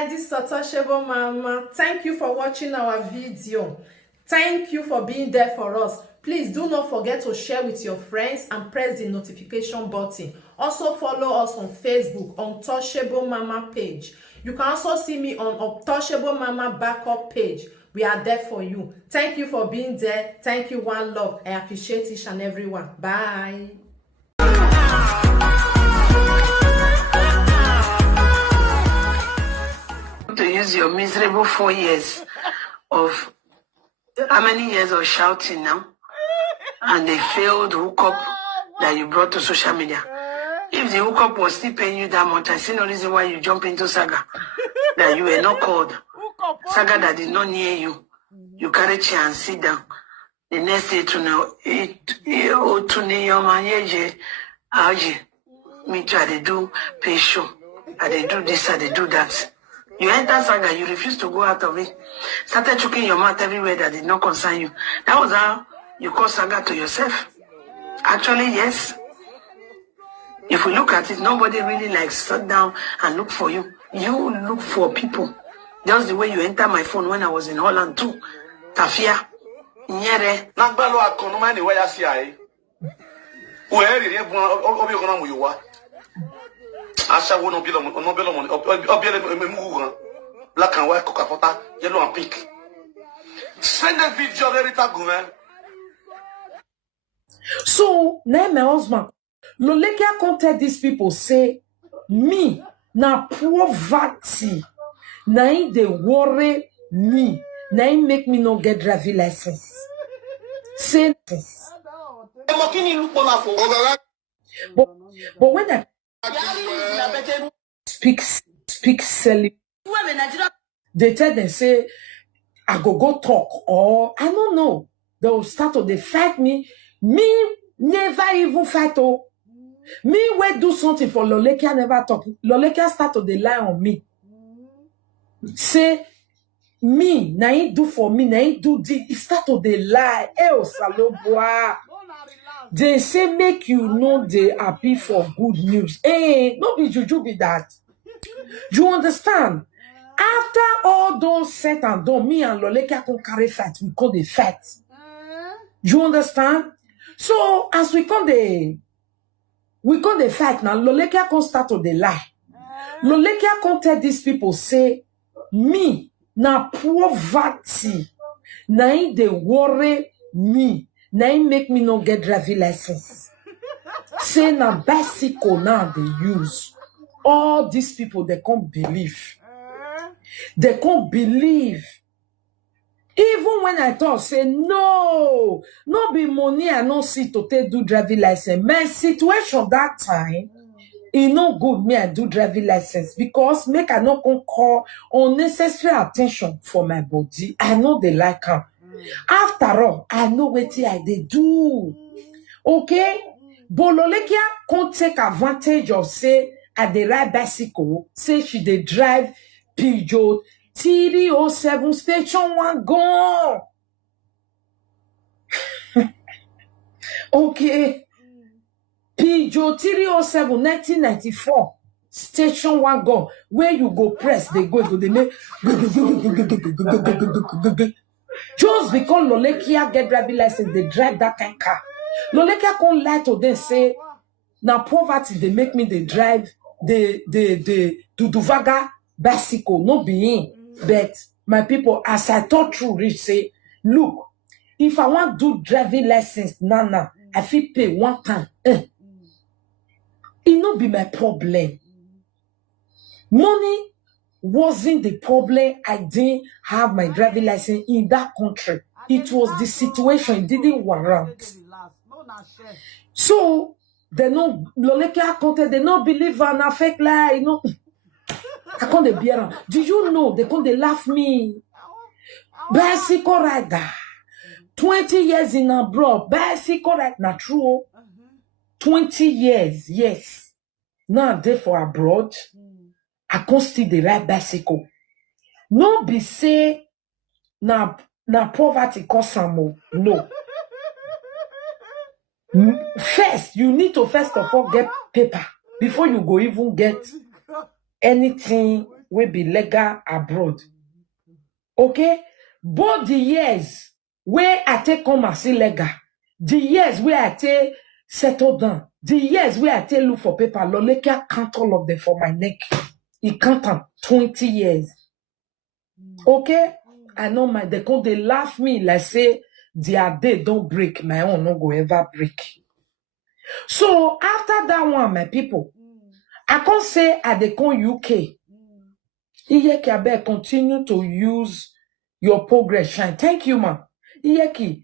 guys, this is Untouchable Mama. Thank you for watching our video. Thank you for being there for us. Please do not forget to share with your friends and press the notification button. Also follow us on Facebook, Untouchable Mama page. You can also see me on Untouchable Mama backup page. We are there for you. Thank you for being there. Thank you, one love. I appreciate each and everyone. Bye. To use your miserable 4 years of how many years of shouting now and the failed hookup that you brought to social media. If the hookup was still paying you that much, I see no reason why you jump into saga that you were not called. Saga that did not near you. You carry chair and sit down. The next day to know me too, they do pay show. They do this, they do that. You enter saga, you refuse to go out of it. Started choking your mouth everywhere that did not concern you. That was how you call saga to yourself. Actually, yes. If we look at it, nobody really sat down and look for you. You look for people. Just the way you enter my phone when I was in Holland too. Tafia. Nyere. Nagbalo akonoma where see ai. Where ri obi kono mu yiwa. Asha wo no bilo black and white Coca-Cola, yellow and pink. Send the video very tagumen. So, now my husband, Lolekia contact these people say, me, na poverty, na in they worry me, na in make me not get driving license. Say this. But when I speak selling, they tell them say I go talk or I don't know. They will start to fight me. Me never even fight. Oh, me where do something for Lolekia never talk. Lolekia start to lie on me. Say me na he do for me na he do this. He start to lie. Oh saloboa. They say make you know they happy for good news. Hey, no be juju be that. You understand? After all those set and done, me and Lolekia can carry fight. We call the fight. You understand? So as we call the fight now, Lolekia can start to lie. Lolekia can tell these people say, me na poverty, na in they worry me, na in make me not get driving license. Say na bicycle now they use. All these people they can't believe. They can't believe. Even when I thought, say, no be money I no see to take do driving license. My situation that time, it no good me I do driving license because make I not call unnecessary attention for my body. I know they like her. After all, I know what they do. Okay? But Lolekia can't take advantage of say at the ride bicycle, say she they drive Peugeot 307 station one go. Okay. Peugeot 307 1994 station one go. Where you go press, they go to the make just because Lolekia get driving license, they drive that kind of car. Lolekia can't lie to them say now poverty they make me they drive the Duduvaga bicycle, no being. But my people, as I thought through rich say, look, if I want to do driving license now, I feel pay one time. It not be my problem. Money wasn't the problem. I didn't have my driving license in that country. It was the situation. It didn't warrant. So they know Lolekia content, they don't believe in a fake lie, you know. I can't bear them. Do you know they can't laugh me? Bicycle rider. 20 years in abroad. Bicycle rider. Not true. 20 years, yes. Now I'm there for abroad. I can't still the ride bicycle. No be say na poverty cause some more. No. First, you need to first of all get paper before you go even get anything will be legal abroad. Okay? Both the years where I take come as illegal, the years where I take settle down, the years where I take look for paper, Loleka count all of them for my neck. He count them 20 years. Okay? I know they laugh me like say their day don't break, my own no go ever break. So after that one, my people, I can't say I dey come UK. Iyeki abe continue to use your progress shine. Thank you, man. Iyeki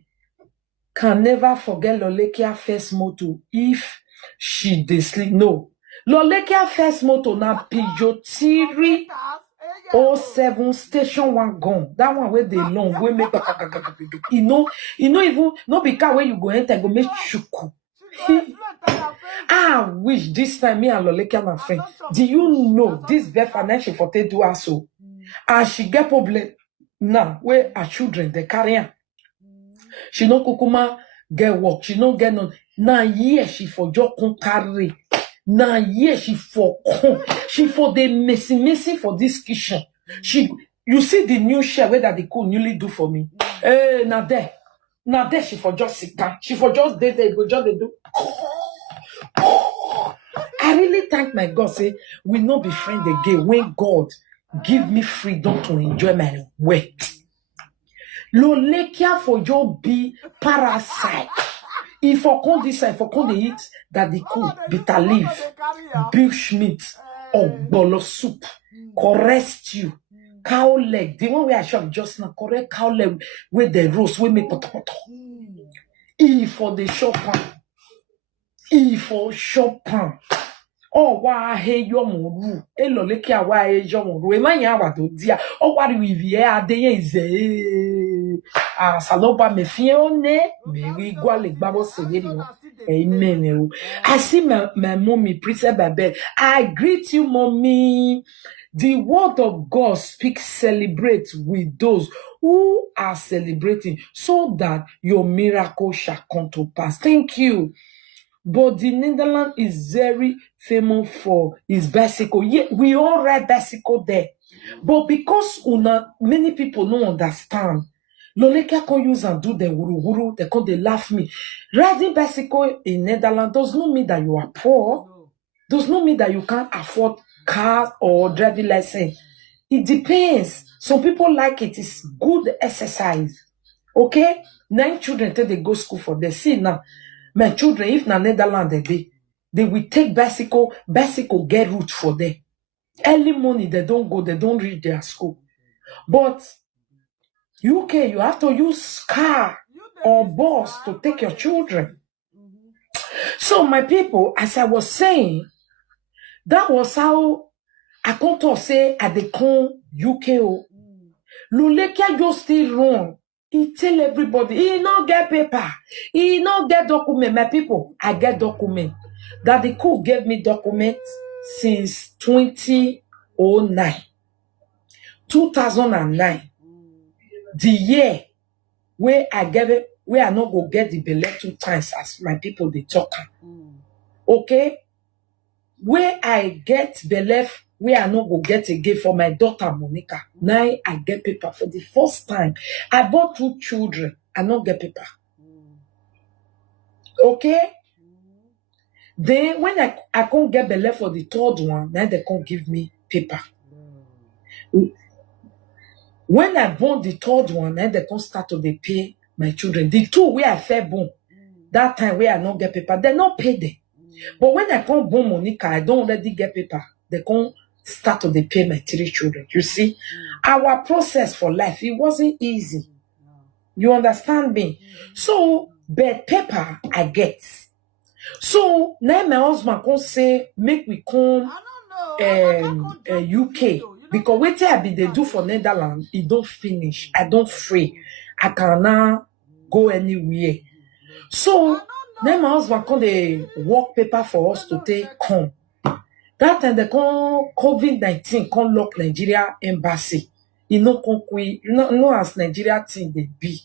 can never forget Lolekia first motto if she dey sleep. No. Lolekia first motto na Pijotiri 07 station one gun. That one where they long, where make you know even no be car where you go enter go make chuku. I wish this time me and Lolekia my friend. Do you know this bad financial for te do also? And she get problem now where her children they carry her. She no kukuma get work. She no get none. Now yeah she for just carry. Now yeah she for the messy for this kitchen. You see the new share where that they could newly do for me. Now there she for just sit down. She for just they go just they do. I really thank my God. Say we not be friends again when God give me freedom to enjoy my work. Lolekia for your be parasite. If for come this side, for come they eat that they cook bitter leaf, bushmeat, or bolo soup, correct stew, cow leg. The one where I shop just now, correct cow leg with the roast, we make potato. E for the shop pan. E for shop pan. Oh, why hey your moru? Lolekia why hey your moru? E man ya wa do dia. Oh, what we vie ade ze. Saloba me fione me we go le babo severi. Amen. I see my mommy preacher by bed. I greet you, mommy. The word of God speaks, celebrate with those who are celebrating so that your miracle shall come to pass. Thank you. But the Netherlands is very famous for its bicycle. Yeah, we all ride bicycle there. But because many people don't understand, Lolekia can use and do the wuru, they laugh me. Riding bicycle in Netherlands does not mean that you are poor. Does not mean that you can't afford car or driving license. It depends. Some people like it. It's good exercise. Okay? 9 children till they go school for this. See now, my children, if na Netherlands they will take bicycle get route for them. Early morning, they don't go, they don't reach their school. But UK, you have to use car or bus to take your children. So my people, as I was saying, that was how I come to say at the con UK. Lolekia just still wrong. He tell everybody, he not get paper, he not get document. My people, I get document. That the cook gave me documents since 2009. 2009. The year where I get it, where I not go get the belly 2 times as my people they talk. Okay? Where I get belly, where I not go get again for my daughter Monica. Now I get paper for the first time. I bought 2 children. I not get paper. Okay? Then when I can't get belly for the 3rd one, now they can't give me paper. When I born the 3rd one, then they can't start to pay my children. The 2 where I fed born, that time where I not get paper, they not pay them. But when I can't born Monica, I don't already get paper. They can't start to pay my 3 children. You see, our process for life, it wasn't easy. You understand me? So, but paper I get. So now my husband can say, make we come UK. Because what I be they do for Netherlands, it don't finish. I don't free. I cannot go anywhere. So now my husband can they work paper for us to take come. That time they come COVID-19 come lock Nigeria embassy. You know as Nigeria thing they be.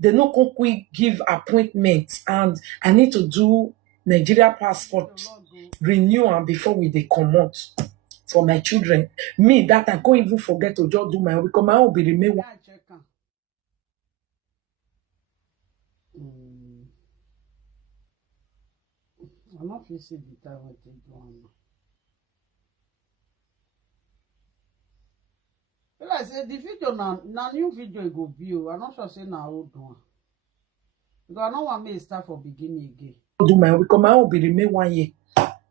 They no can give appointments and I need to do Nigeria passport renew and before we they come out. for my children. Me, that I can't even forget to just do my own because my own be remain one. I'm not facing the time I take one. But I say the video now new video it go view. I'm not sure say now old one. Because I don't want me to start from beginning again. Do my own because my own be remain 1 year.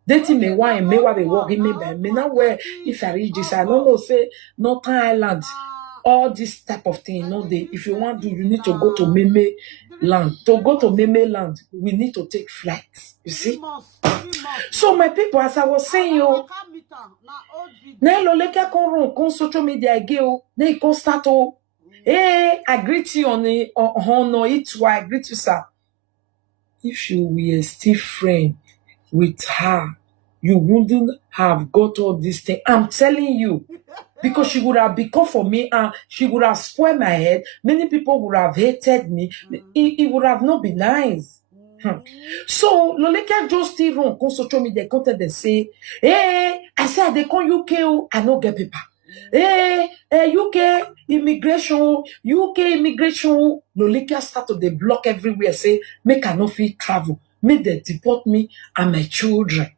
They think me why and me what they working me by me now where if I reach this I don't know say Northern Ireland all this type of thing no they if you want to you need to go to Meme land to go to Meme land we need to take flights you see so my people as I was saying yo now loleka kon social media again they can start to hey I greet you on it why I greet you sir if you were still friend with her, you wouldn't have got all this thing. I'm telling you. Because she would have become for me and she would have spoiled my head. Many people would have hated me. It would have not been nice. So, Loleka just still run on social media content and say, hey, I said they come UK, I don't get paper. Hey, UK immigration, Loleka start to they block everywhere, say, make I no fit travel. Make they deport me and my children.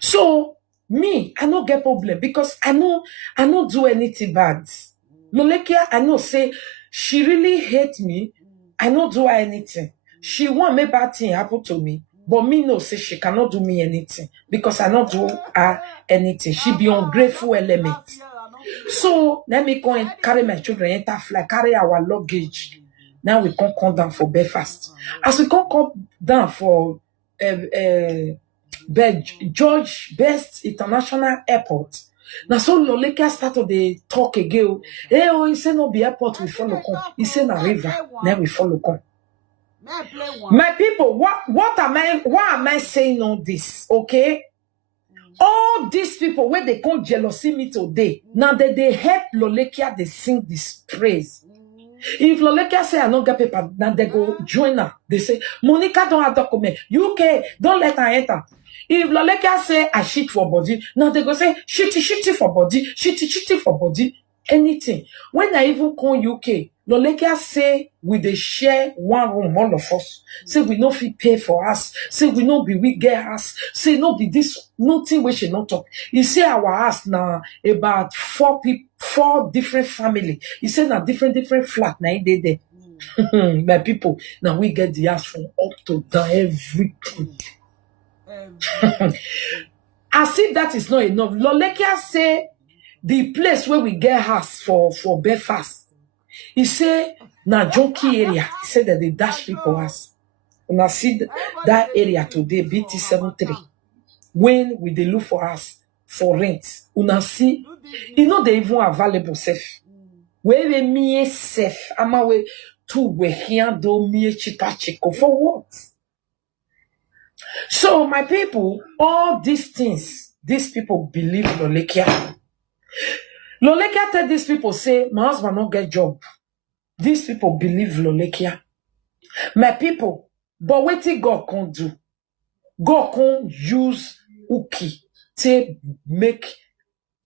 So me, I no get problem because I no do anything bad. Lolekia, I know say she really hate me. I no do her anything. She want me bad thing happen to me, but me no say she cannot do me anything because I not do her anything. She be ungrateful element. So let me go and carry my children enter fly, carry our luggage. Now we can't come down for Belfast. As we can't come down for George Best International Airport. Now so Loleka started the talk again. Hey, oh, he said no be airport we follow come. He said na river. Now we follow come. My people, what am I? Why am I saying all this? Okay. All these people where they come jealousy me today. Now that they help Loleka, they sing this praise. If Loleka say I don't get paper, then they go join her. They say, Monica don't have document. UK, don't let her enter. If Loleka say I shit for body, now they go say, shitty for body, shitty for body. Anything. When I even come UK, Loleka say we they share one room, all of us. Say we no fit pay for us. Say we no be we get us. Say no be this, nothing we should not talk. He say our house now about 4 people, 4 different family. He say na different flat now they there. My people, now we get the house from up to down everything. As if that is not enough. Loleka say the place where we get house for Belfast. He say na junkie area. He said that they dash people house. And I see that area today, BT73. When we they look for us for rent, una see, you know they even available safe. Where we me safe, ama we two we here do me chico for what? So my people, all these things, these people believe Loleka. Loleka tell these people say, my husband not get job. These people believe Loleka. My people, but what did God can do? God can use Uki to make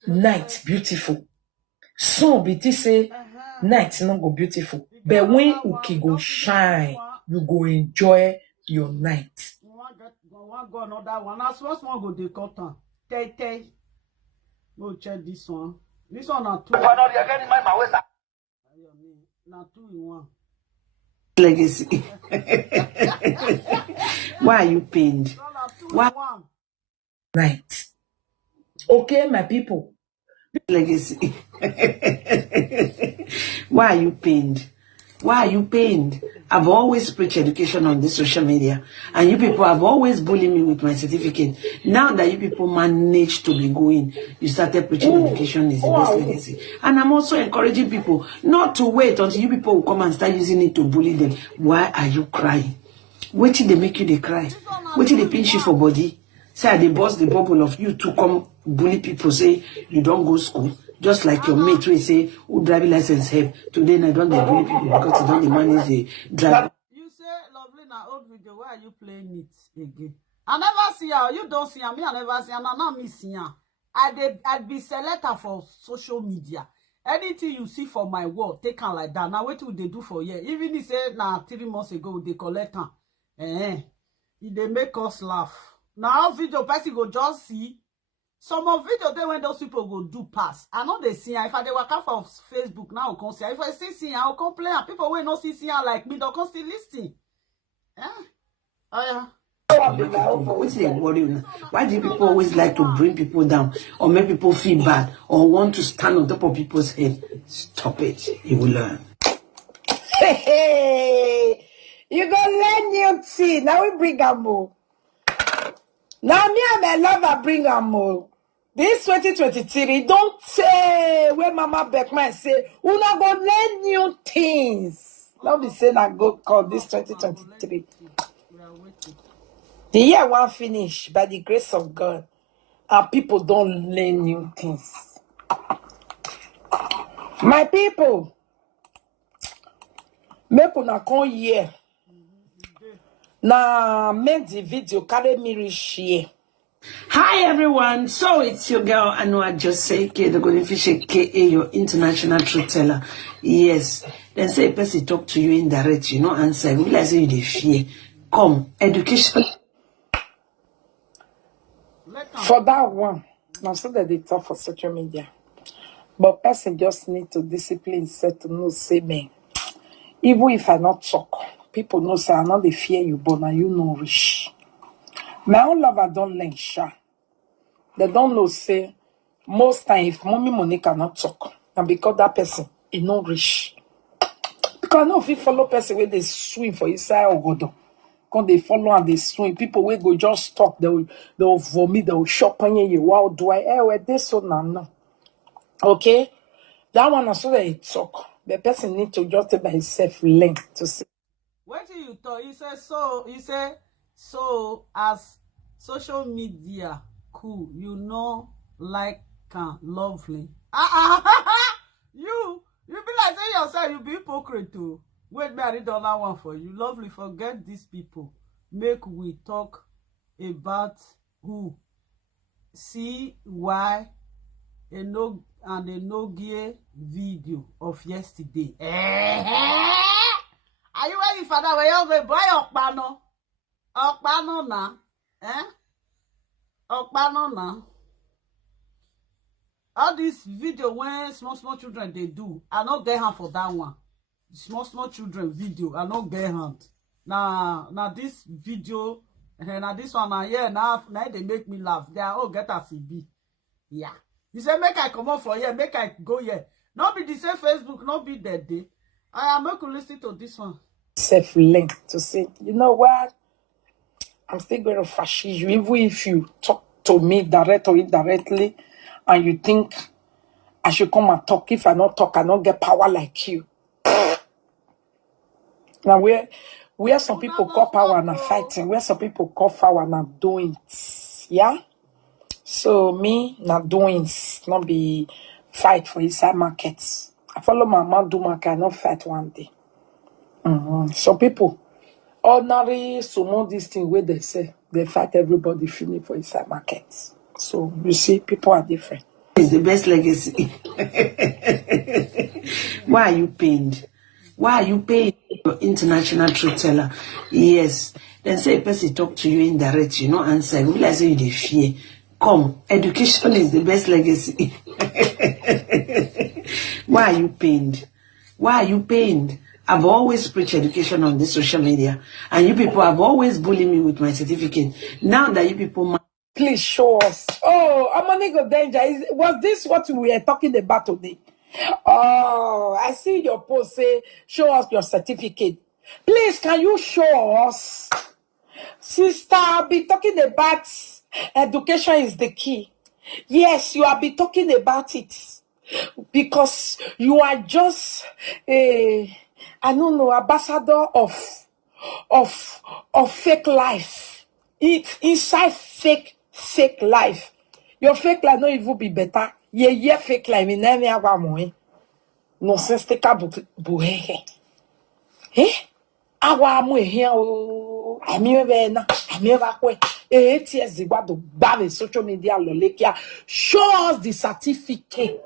night beautiful. Some BT say night not go beautiful. But when Uki go shine, you go enjoy your night. One go another one. As first one go dey cut am. Tay. Go check this one. This one na 2. Na 2 in 1. Legacy. Why are you pained? Why? Night. Okay, my people. Legacy. Why are you pained? Why are you pained? I've always preached education on this social media, and you people have always bullied me with my certificate. Now that you people managed to be going, you started preaching education is the best legacy. And I'm also encouraging people not to wait until you people will come and start using it to bully them. Why are you crying? Wait till they make you they cry. Wait till they pinch you for body. Say they burst the bubble of you to come bully people, say you don't go school. Just like your mate will say, who driving license help. Today I don't bully people because you don't manage the drive. You say lovely na old video. Why are you playing it again? I never see her. You don't see her. Me, I never see her. Now me see her. I'd be selector for social media. Anything you see for my wall, take am like that. Now what would they do for you? Even if say now 3 months ago they collect am. They make us laugh. Now video person go just see. Some of video there when those people go do pass. I know they see. If I they work out for Facebook now, come see. If I see, I'll complain. People will not see like me, they'll come still listen. Oh yeah. What's the worry? Why do people always like to bring people down or make people feel bad or want to stand on top of people's head? Stop it. You will learn. Hey, you gonna learn new thing. Now we bring a more. Now me and my lover bring a more. This 2023, don't say where Mama Beckman say, we not gonna learn new things. Not be saying I go call this 2023. The year won't finish by the grace of God, and people don't learn new things. My people, make una come here. Now make the video carry me reach here. Hi everyone, so it's your girl Anua Jose, the Golden Fish, aka your international truth teller. Yes, then say a person talk to you indirect, you know, answer. We like say you dey fear. Come, education. For that one, now so that they talk for social media. But person just need to discipline himself to know, say, man, even if I not talk, people know say I not they fear you, but now you know rich. My own lover don't learn sha. They don't know say most time if mommy Monica not talk, and because that person is not rich. Because I know if you follow person where they swim for inside or go down. When they follow and they swim, people will go just talk, they'll vomit, they'll shop on you. Wow, do I where this so now? No. Okay? That one also they talk. The person need to just by himself learn to see. What do you thought? He said so as social media cool, you know, like lovely. You be like say yourself, you be hypocrite too. Wait, me I read another one for you. Lovely, forget these people. Make we talk about who. See why a Nogia video of yesterday. Are you ready for that? Where you go buy Okpano? Okpano na? Okpano na? All this video when small children they do, I not get hand for that one. Small children video, I not get hand. Now this video, now this one, now they make me laugh. They are all get as it be. Yeah. You say make I come on for here, make I go here. Not be the same Facebook, not be that day. I am going to listen to this one. Self-learn to say, you know what? I'm still going to fascist you, even if you talk to me direct or indirectly, and you think I should come and talk. If I not talk, I not get power like you. Now where some people call power and are fighting, where some people call power and are doing it. Yeah? So me not doing it, not be fight for inside markets. I follow my mom do market, I not fight one day. Some people ordinary sumo this thing where they say they fight everybody feeling for inside markets. So you see, people are different. It's the best legacy. Why are you pained? Why are you paying your international truth teller? Yes. Then say a person talk to you indirect, you know, answer. We like say you dey fear. Come, education is the best legacy. Why are you pained? Why are you pained? I've always preached education on this social media, and you people have always bullied me with my certificate. Now that you people, please show us. Oh, Amonigo Danger, was this what we were talking about today? Oh, I see your post say, show us your certificate. Please, can you show us? Sister, I'll be talking about education is the key. Yes, you have been talking about it. Because you are just a, I don't know, ambassador of fake life. It's inside fake life. Your fake life not even be better. Yeah, fake life. Nonsense take a buhe. Awa mu here. I mean, Ameva kwe 8 years ago to buy social media lolekia. Show us the certificate.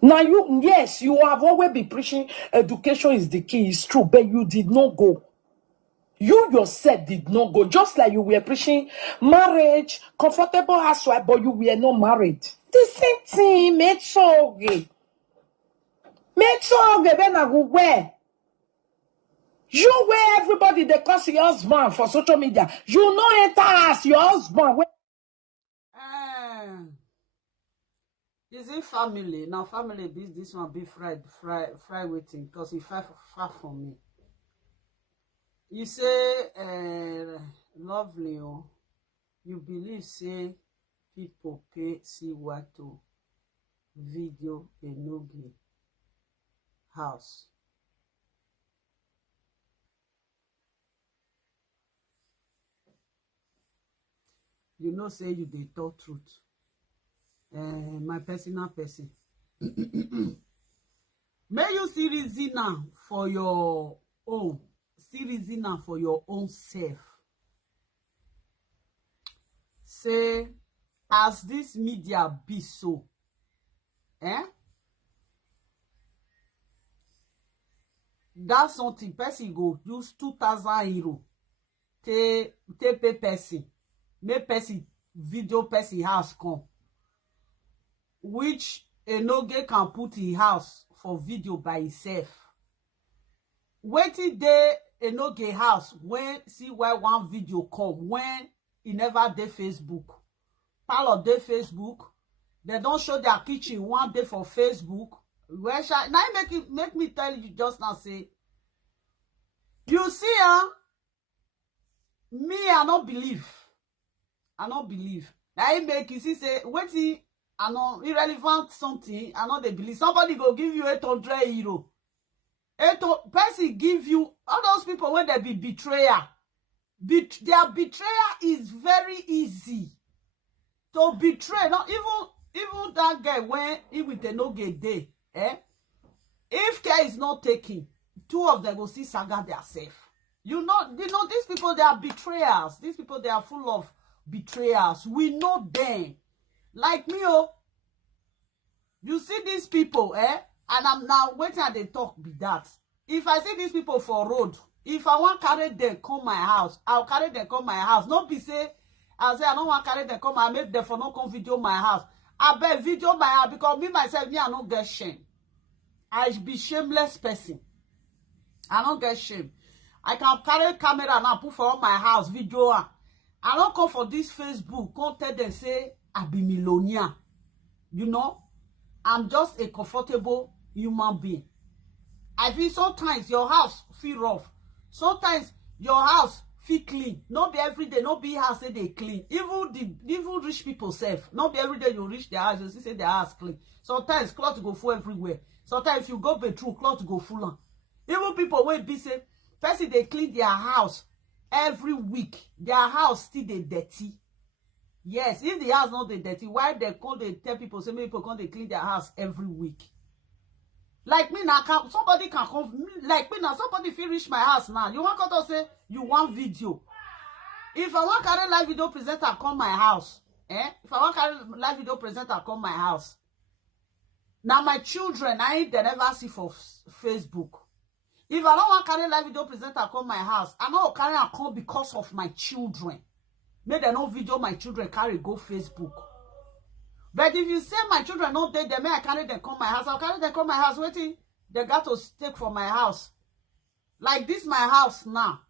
Now yes, you have always been preaching education is the key. It's true, but you did not go. You yourself did not go. Just like you were preaching marriage, comfortable housewife, but you were not married. The same thing, metsoge. Metsoge, when I go where? You where everybody they call your husband for social media. You know enter as your husband. Is it family? Now family this one be fried waiting because he far from me. You say lovely oh, you believe say people pay see what to video a nogi house. You know say you dey talk truth. My personal person. May you see reason now for your own. See reason now for your own self. Say, as this media be so, that's something person go use 2,000 euro take pay person, make person video person house come, which Enoge can put in house for video by himself. Waiting there Enoge house when see why one video come when he never dey Facebook. Parlor dey Facebook. They don't show their kitchen one day for Facebook. Where shall now make me tell you just now say you see me I don't believe. Now he make you see say waiting I know irrelevant something I know they believe somebody go give you 800 euro. Person give you all those people when they be betrayer. Their betrayal is very easy to betray. Not even that guy when he with the no get day, if care is not taken, two of them will see saga themselves. You know these people they are betrayers. These people they are full of betrayers. We know them. Like me, you see these people, and I'm now waiting at the talk be that. If I see these people for road, if I want carry them come my house, I'll carry them come my house. Not be say, I say I don't want carry them come, I make them for no come video my house. I bet video my house because me myself, me I don't get shame. I be shameless person. I don't get shame. I can carry camera and I put for my house video. I don't come for this Facebook. Come tell them say I be millionaire. You know, I'm just a comfortable human being. I feel sometimes your house feel rough. Sometimes your house feel clean. Not be every day, not be house say they clean. Even rich people self. Not be every day you reach their house, you see say their house clean. Sometimes cloth go full everywhere. Sometimes if you go bedroom, cloth go full on. Even people wey be say, person they clean their house every week. Their house still they dirty. Yes, if the house not they dirty, why they call they tell people say many people come they clean their house every week? Like me now, somebody can come. Like me now, somebody feel reach my house now. You want to say you want video? If I want carry live video presenter come my house, If I want carry live video presenter come my house, now my children they never see for Facebook. If I don't want carry live video presenter come my house, I know carry a come because of my children. Make them no video my children carry go Facebook. But if you say my children not dead, then may I carry them come my house. I'll carry them come my house. Waiting, they got to take from my house. Like this, my house now.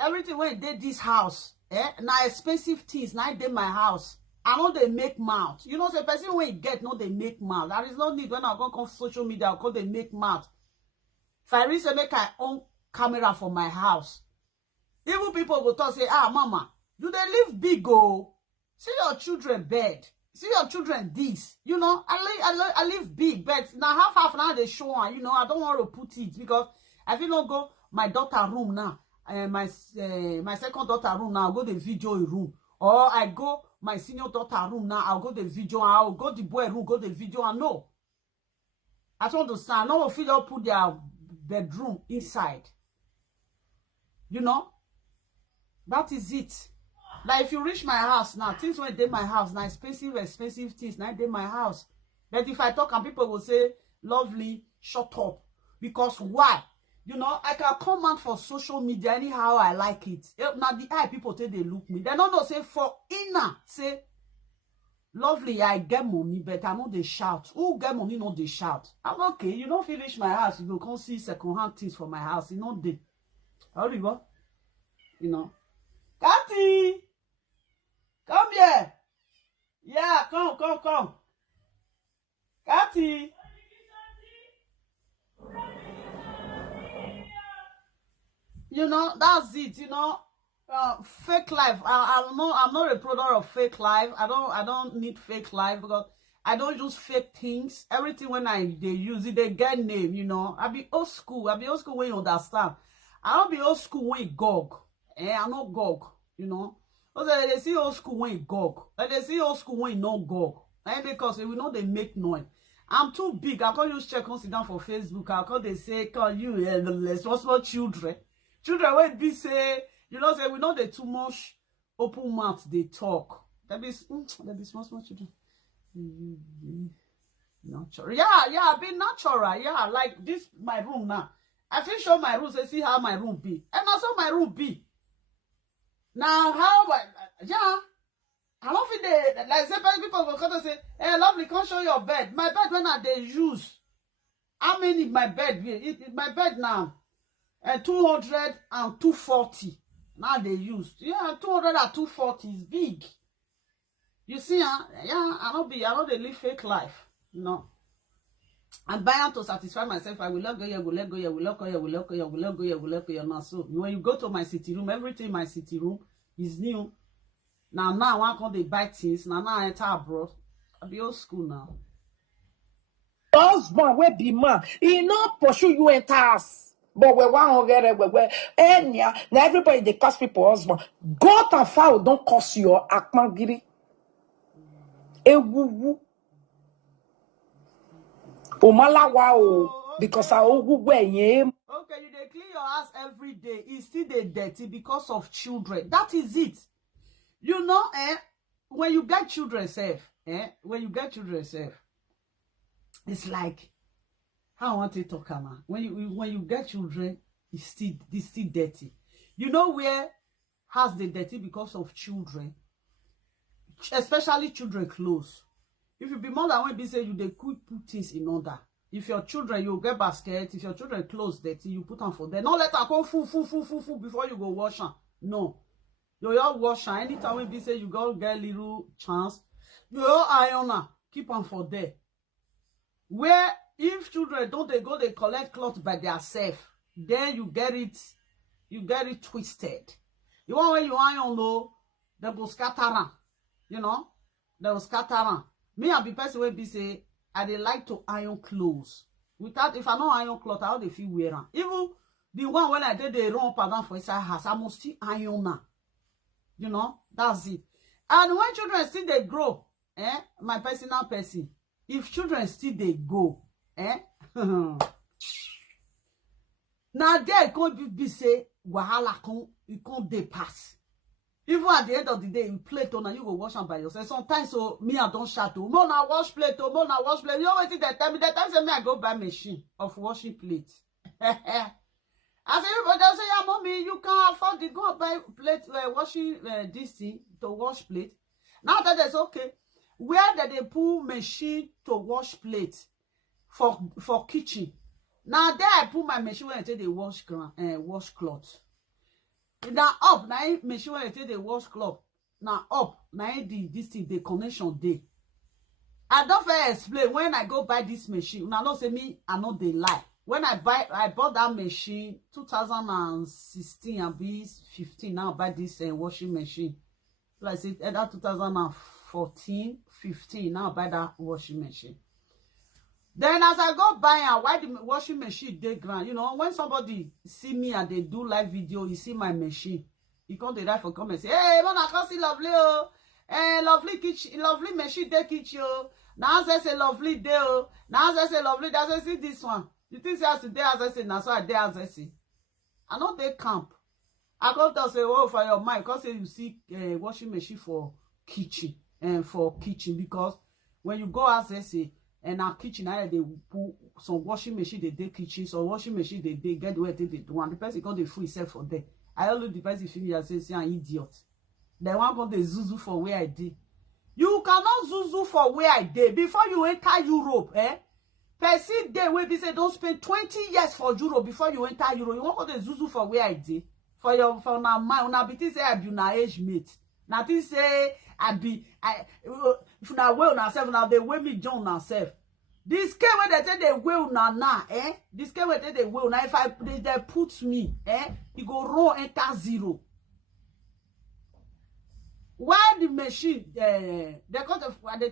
Everything when they this house, now expensive things. Now they my house. I know they make mouth. You know, the person when you get, no they make mouth. There is no need when I go on social media. I'll call they make mouth. If I really say make I own camera for my house, even people go talk say, mama, do they live big? Oh, see your children bed. See your children this, you know, I live big, but now half now they show on, you know, I don't want to put it because I feel not go my daughter room now, my second daughter room now, I'll go the video room, or I go my senior daughter room now, I'll go the video, I'll go the boy room, go the video, and no, I don't understand, no one feel put their bedroom inside, you know. That is it. Like if you reach my house now, things when they my house now, expensive things now they my house. But if I talk and people will say, lovely, shut up. Because why? You know, I can come out for social media anyhow I like it. Now the eye people say they look me. They don't know say for inner say lovely, I get money, but I know they shout. Who get money, no they shout. I'm okay. You don't finish my house, you go come see second-hand things for my house. You know they. How do you go? You know. Cathy! Come here. Yeah, come. Cathy! You know, that's it, you know. Fake life. I'm not a product of fake life. I don't need fake life because I don't use fake things. Everything when they use it, they get name, you know. I be old school when you understand. I don't be old school when you gog. I'm not gog, you know. Because they see old school when you gog. They see old school when you not gog. And because we know they make noise. I'm too big. I can't use check and sit down for Facebook. I can't they say, call you responsible children. Children when be say, you know, say we know they too much open mouth they talk. That be small children. Natural. Yeah, be natural. Yeah, like this my room now. I feel show my room, say see how my room be. And also my room be. Now how I don't feel they like say people will come and say, hey lovely, come show your bed. My bed when are they use? How many my bed be? My bed now 200 and 240. Now they use. Yeah, 200 and 240 is big. You see, yeah, I don't they live fake life. No. I'm buying to satisfy myself. I will not go here, will let go here, will not go here, will not go here, will not go here, will not go here. Now, so when you go to my city room, everything in my city room is new. Now, I can't they buy things. Now, I enter abroad. I be old school now. Husband will be man. He not pursue you enter us. But we want to now everybody they curse people husband. God and foul don't curse your akmangiri. Ewuwu. Omalawa o because I owu wenye. Okay, you dey clean your house every day. It's still dey dirty because of children. That is it. You know, when you get children safe, it's like how I want to talk now. When you get children, it's still dirty. You know where has the dirty because of children, especially children clothes. If you be more than one, be say you they could put things in order. If your children you get basket, if your children clothes dirty, you put them for them. Don't let them go full before you go wash them. No, you all wash them. Anytime when be say you go get little chance, you all iron them, keep them for there. Where if children don't they go they collect clothes by themselves, then you get it twisted. You want when you iron though, they go scatter them, you know, they will scatter them. Me and the person will be say I dey like to iron clothes. Without if I don't iron clothes, how they feel wear them. Even the one when I did they run up and down for inside house, I must still iron now. You know, that's it. And when children still they grow, my personal person, if children still they go, now there can't be say wahala you can't they pass. Even at the end of the day, you plate on and you go wash them by yourself. Sometimes so me I don't shout to more now wash plate, more now wash plate. You know what they tell me? They tell me I go buy machine of washing plate. I say everybody say, yeah, mommy, you can't afford to go buy plate washing this thing to wash plate. Now that is okay. Where did they put machine to wash plate for kitchen? Now there I put my machine when I take the wash cloth. Now up, now machine when I take the wash cloth. Now up, now this thing the connection day. I don't fair explain when I go buy this machine. Now don't say me, I know they lie. When I bought that machine 2016 and be 15. Now I buy this washing machine. So I said either 2014, 15. Now I buy that washing machine. Then as I go buy and why the washing machine dey ground, you know, when somebody see me and they do live video, you see my machine, you come to that for come and say, hey, man, I can't see lovely, oh, lovely kitchen, lovely machine dey kitchen, oh. Now I say lovely day, oh. Now I say lovely, that's I see this one. You think say as today as I say, now so I day as I say. I know they camp. I come to say, oh, for your mind, because you see washing machine for kitchen and for kitchen, because when you go out there, say, and our kitchen, they put some washing machine, they do kitchen, some washing machine, they get the way they do, and the person got the free itself for them. I always the person feel me say, I'm idiot. Then one got the zuzu for where I did. You cannot zuzu for where I did before you enter Europe, eh? Person day where they say don't spend 20 years for Europe before you enter Europe. You want to zuzu for where I did. For now mind, una be say I be na age mate. Nothing say I if na way una self now they weigh me join na self. This case where they say they weigh una now, eh? This case where they weigh una if they put me, eh? You go run enter zero. Why the machine? They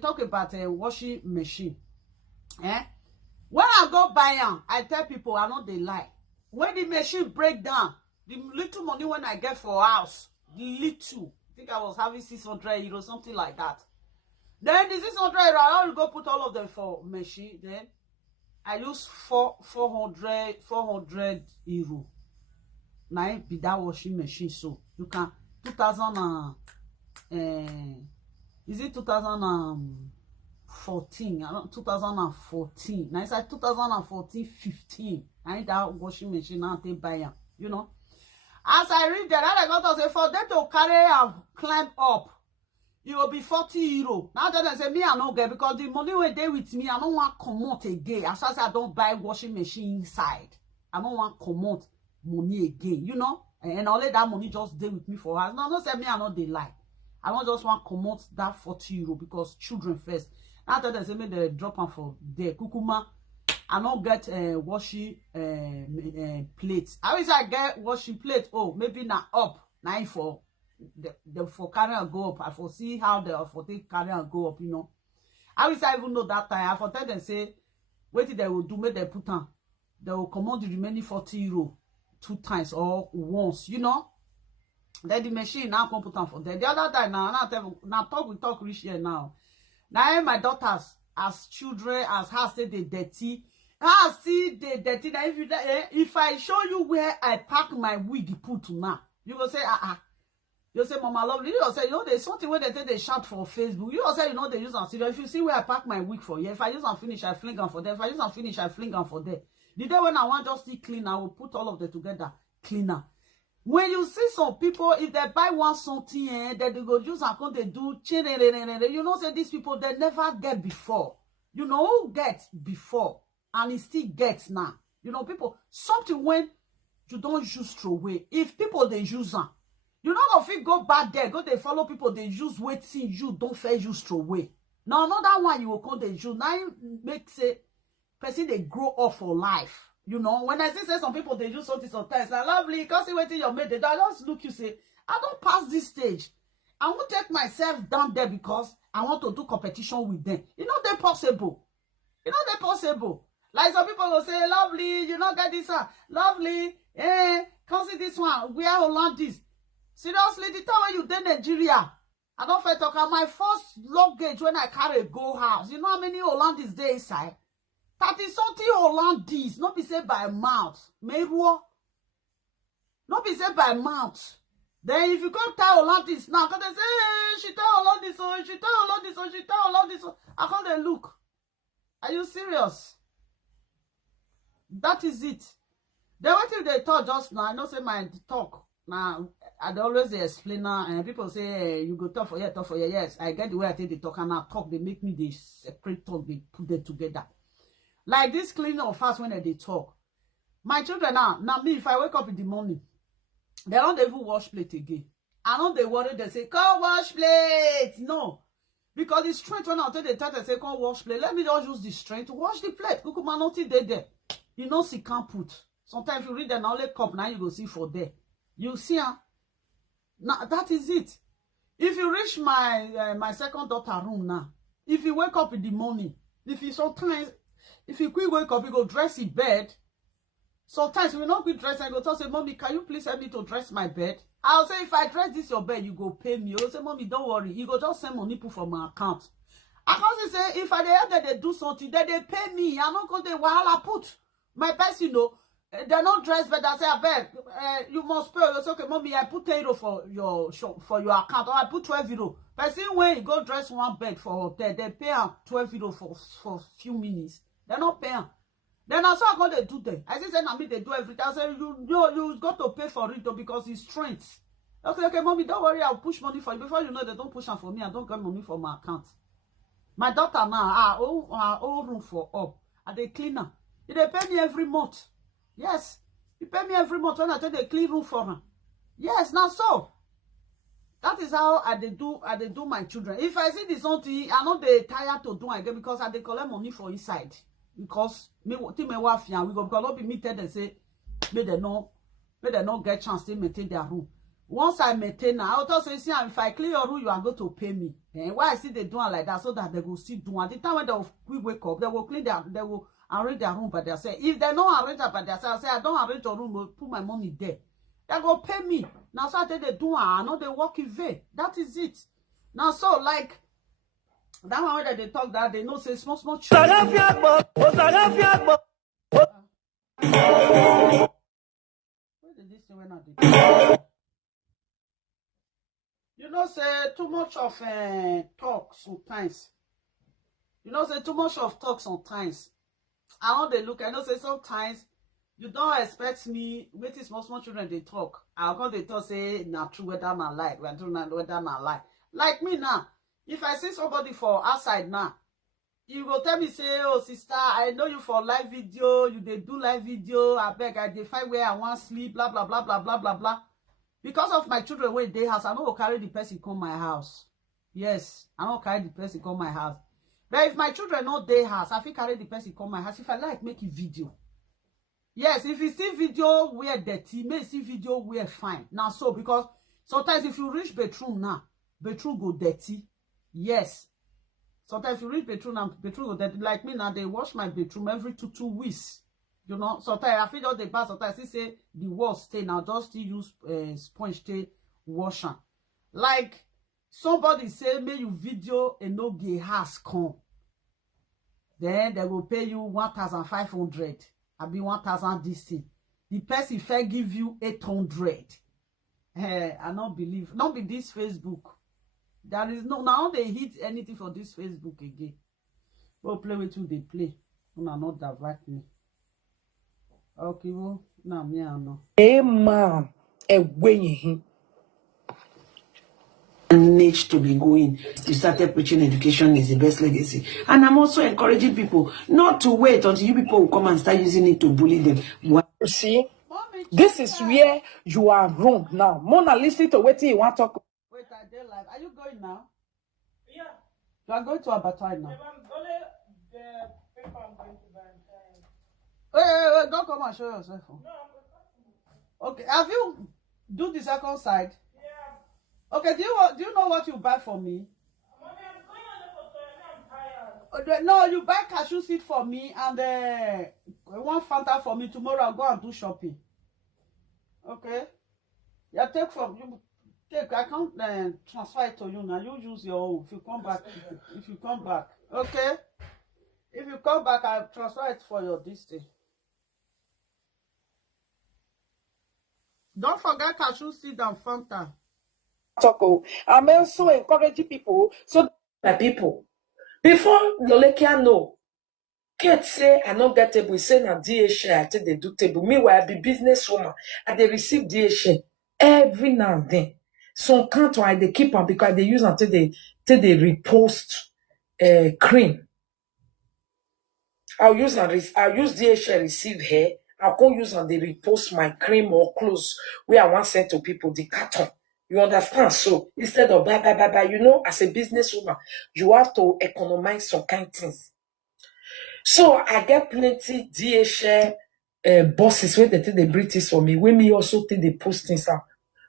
talk about a washing machine, eh? When I go buy them, I tell people I know they lie. When the machine break down, the little money when I get for house, the little, I think I was having 600 euros, something like that. Then the 600 euros, I only go put all of them for machine. Then I use 400 euro. Now it be that washing machine, so you can 2014? I don't 2014. Now it's like 2014-15. I need that washing machine now they buy them, you know. As I read that, I got to say for them to carry and climb up, it will be 40 euro. Now then I say me I don't get because the money when they with me, I don't want come out again. As I say I don't buy washing machine inside. I don't want come out money again, you know. And only that money just stay with me for us. No, don't say me I know they lie. I don't just want come out that 40 euro because children first. Now then I say me they drop them for there. Kukuma. I don't get washing plates. I wish I get washing plate. Oh, maybe not up. Now for the for carry and go up. I foresee how the for take carry and go up, you know. I wish I even know that time. I for tell them say, wait they will do, make they put on. They will command the remaining 40 euro 2 times or once, you know. Then the machine now come put on for them. The other time now talk rich here now. Now my daughters as children as how say they dirty. I see the dirty. Now if I show you where I pack my wig put now, you will say you say mama lovely. You will say you know there's something where they shout for Facebook. You will say you know they use on serious. If you see where I pack my wig for, yeah. If I use on finish, I fling on for them. If I use on finish, I fling on for them. The day when I want just see clean, I will put all of them together cleaner. When you see some people, if they buy one something, then they go use and they do, you know, say these people they never get before. You know who gets before, and it still gets now. You know, people something when you don't use throw away. If people they use them, you know if you go back there, go they follow people they use waiting you don't fair use throw away. Now another one you will call they use now make say person they grow up for life. You know, when I say some people they use something sometimes, I lovely, because waiting your mate, they just look you say, I don't pass this stage. I won't take myself down there because I want to do competition with them. You know they're possible. You know they're possible. Like some people will say, lovely, you know get this one. Lovely, can't see this one. We are Hollandese. Seriously, the time when you did Nigeria, I don't feel talk about my first luggage when I carry go house. You know how many Hollandese there inside? 30-something Hollandese, not be said by mouth. Meruo. Not be said by mouth. Then if you can't tell Hollandese now, because they say, hey, she tell Hollandese, oh, she tell Hollandese, oh, she tell Hollandese, oh. I can't they look. Are you serious? That is it. Then what if they talk just now? I know say my talk. Now, I always explain now, and people say, hey, you go talk for here, talk for here. Yes, I get the way I take the talk, and I talk, they make me the separate talk, they put them together. Like this cleaning of house when they talk. My children now me, if I wake up in the morning, they don't even wash plate again. I know they worry, they say, come wash plate. No. Because the strength when I tell the they say, come wash plate. Let me just use the strength to wash the plate. Kukuma not there. You know, she can't put. Sometimes you read the only cup, now you go see for there. You see, now that is it. If you reach my second daughter room now, if you wake up in the morning, if you sometimes, if you quick wake up, you go dress in bed. Sometimes you will not be dressed and go tell say, Mommy, can you please help me to dress my bed? I'll say, if I dress this your bed, you go pay me. You'll say, Mommy, don't worry. You go just send money put from my account. I can't say, if I hear that they do something, then they pay me. I'm not going to wahala put. My best, you know, They're not dressed, but I say, I beg, you must pay. It's okay, mommy, I put 10 euro for your shop, for your account, or I put 12 euro. But see, when you go dress one bed for hotel, they pay 12 euro for few minutes. They're not paying. Then I saw how they do them. I say, I mean, they do everything. I say, you got to pay for it though, because it's strength. Okay, mommy, don't worry, I'll push money for you. Before you know, they don't push them for me. I don't get money for my account. My daughter now, our own room for up. And they clean her. They pay me every month. Yes. You pay me every month when I take the clean room for her. Yes, now so. That is how I do my children. If I see this something, I know they tired to do again because I dey collect money for inside. Because me wife and we go because not be me tell them say may they not get chance to maintain their room. Once I maintain now, I will say, see, if I clear your room, you are going to pay me. And why I see they do it like that so that they will still do. At the time when they will wake up, they will clean they will arrange their room by themselves. If they don't arrange it by themselves, I say I don't arrange your room, put my money there. They go pay me. Now so I tell they do I know they work in vain. That is it. Now so like that one that they talk that they know say small children. Where did this thing when I did? You know say too much of talk sometimes. You know say too much of talk sometimes. I know they look. I know say sometimes you don't expect me with small children they talk. I'll come they talk say not true whether my lie. We're true whether my lie. Like me now. If I see somebody for outside now, you will tell me say, oh sister, I know you for live video. You they do live video. I beg I define where I want sleep. Blah blah blah blah blah blah blah. Because of my children when they house, I know carry the person come my house. Yes, I know carry the person come my house. But if my children not their house, I feel carry the person come my house. If I like make a video. Yes, if you see video where dirty, may see video where fine. Now so because sometimes if you reach bedroom now, bedroom go dirty. Yes. Sometimes if you reach bedroom now, bedroom go dirty. Like me now, they wash my bedroom every 2 weeks. You know, sometimes I feel just the bath. Sometimes they say the wall stay now, just still use sponge to wash them. Like somebody say, may you video and no gay house come. Then they will pay you 1,500. I be 1,000 this thing. The person fair give you 800. I don't believe. Not be this Facebook. There is no now they hit anything for this Facebook again. We'll play with who they play. Not divert me. Okay, well, now me I know. Hey man, when Need to be going. You started preaching education is the best legacy. And I'm also encouraging people not to wait until you people will come and start using it to bully them. you see, this is where you are wrong now. Mona, listen to what you want to talk. Wait, I did live. Are you going now? Yeah. You are going to Abattoir now. The paper I'm going to buy. Wait, don't come and show yourself. No. Okay, have you do the second side? Yeah. Okay, do you know what you buy for me? Mommy, I'm going on the photo. I'm tired. No, you buy cashew seed for me and one Fanta for me. Tomorrow I'll go and do shopping. Okay? Yeah, take from you. Take. I can't transfer it to you now. You use your own. If you come back, if you come back, okay. If you come back, I'll transfer it for your this thing. Don't forget cashew seed and Fanta. I'm also encouraging people so my people before Lolekia know. Kate say I not get table. Say na DHA I take they do table. Meanwhile I be businesswoman. I they receive DHA every now and then. Some can't why they keep on because they use until they repost cream. I'll use DHA receive hair. I'll go use and they repost my cream or clothes where I want send to people the carton. You understand? So instead of bye, you know, as a businesswoman, you have to economize some kind of things. So I get plenty DHA bosses where they take the British for me. When me also take the post things out.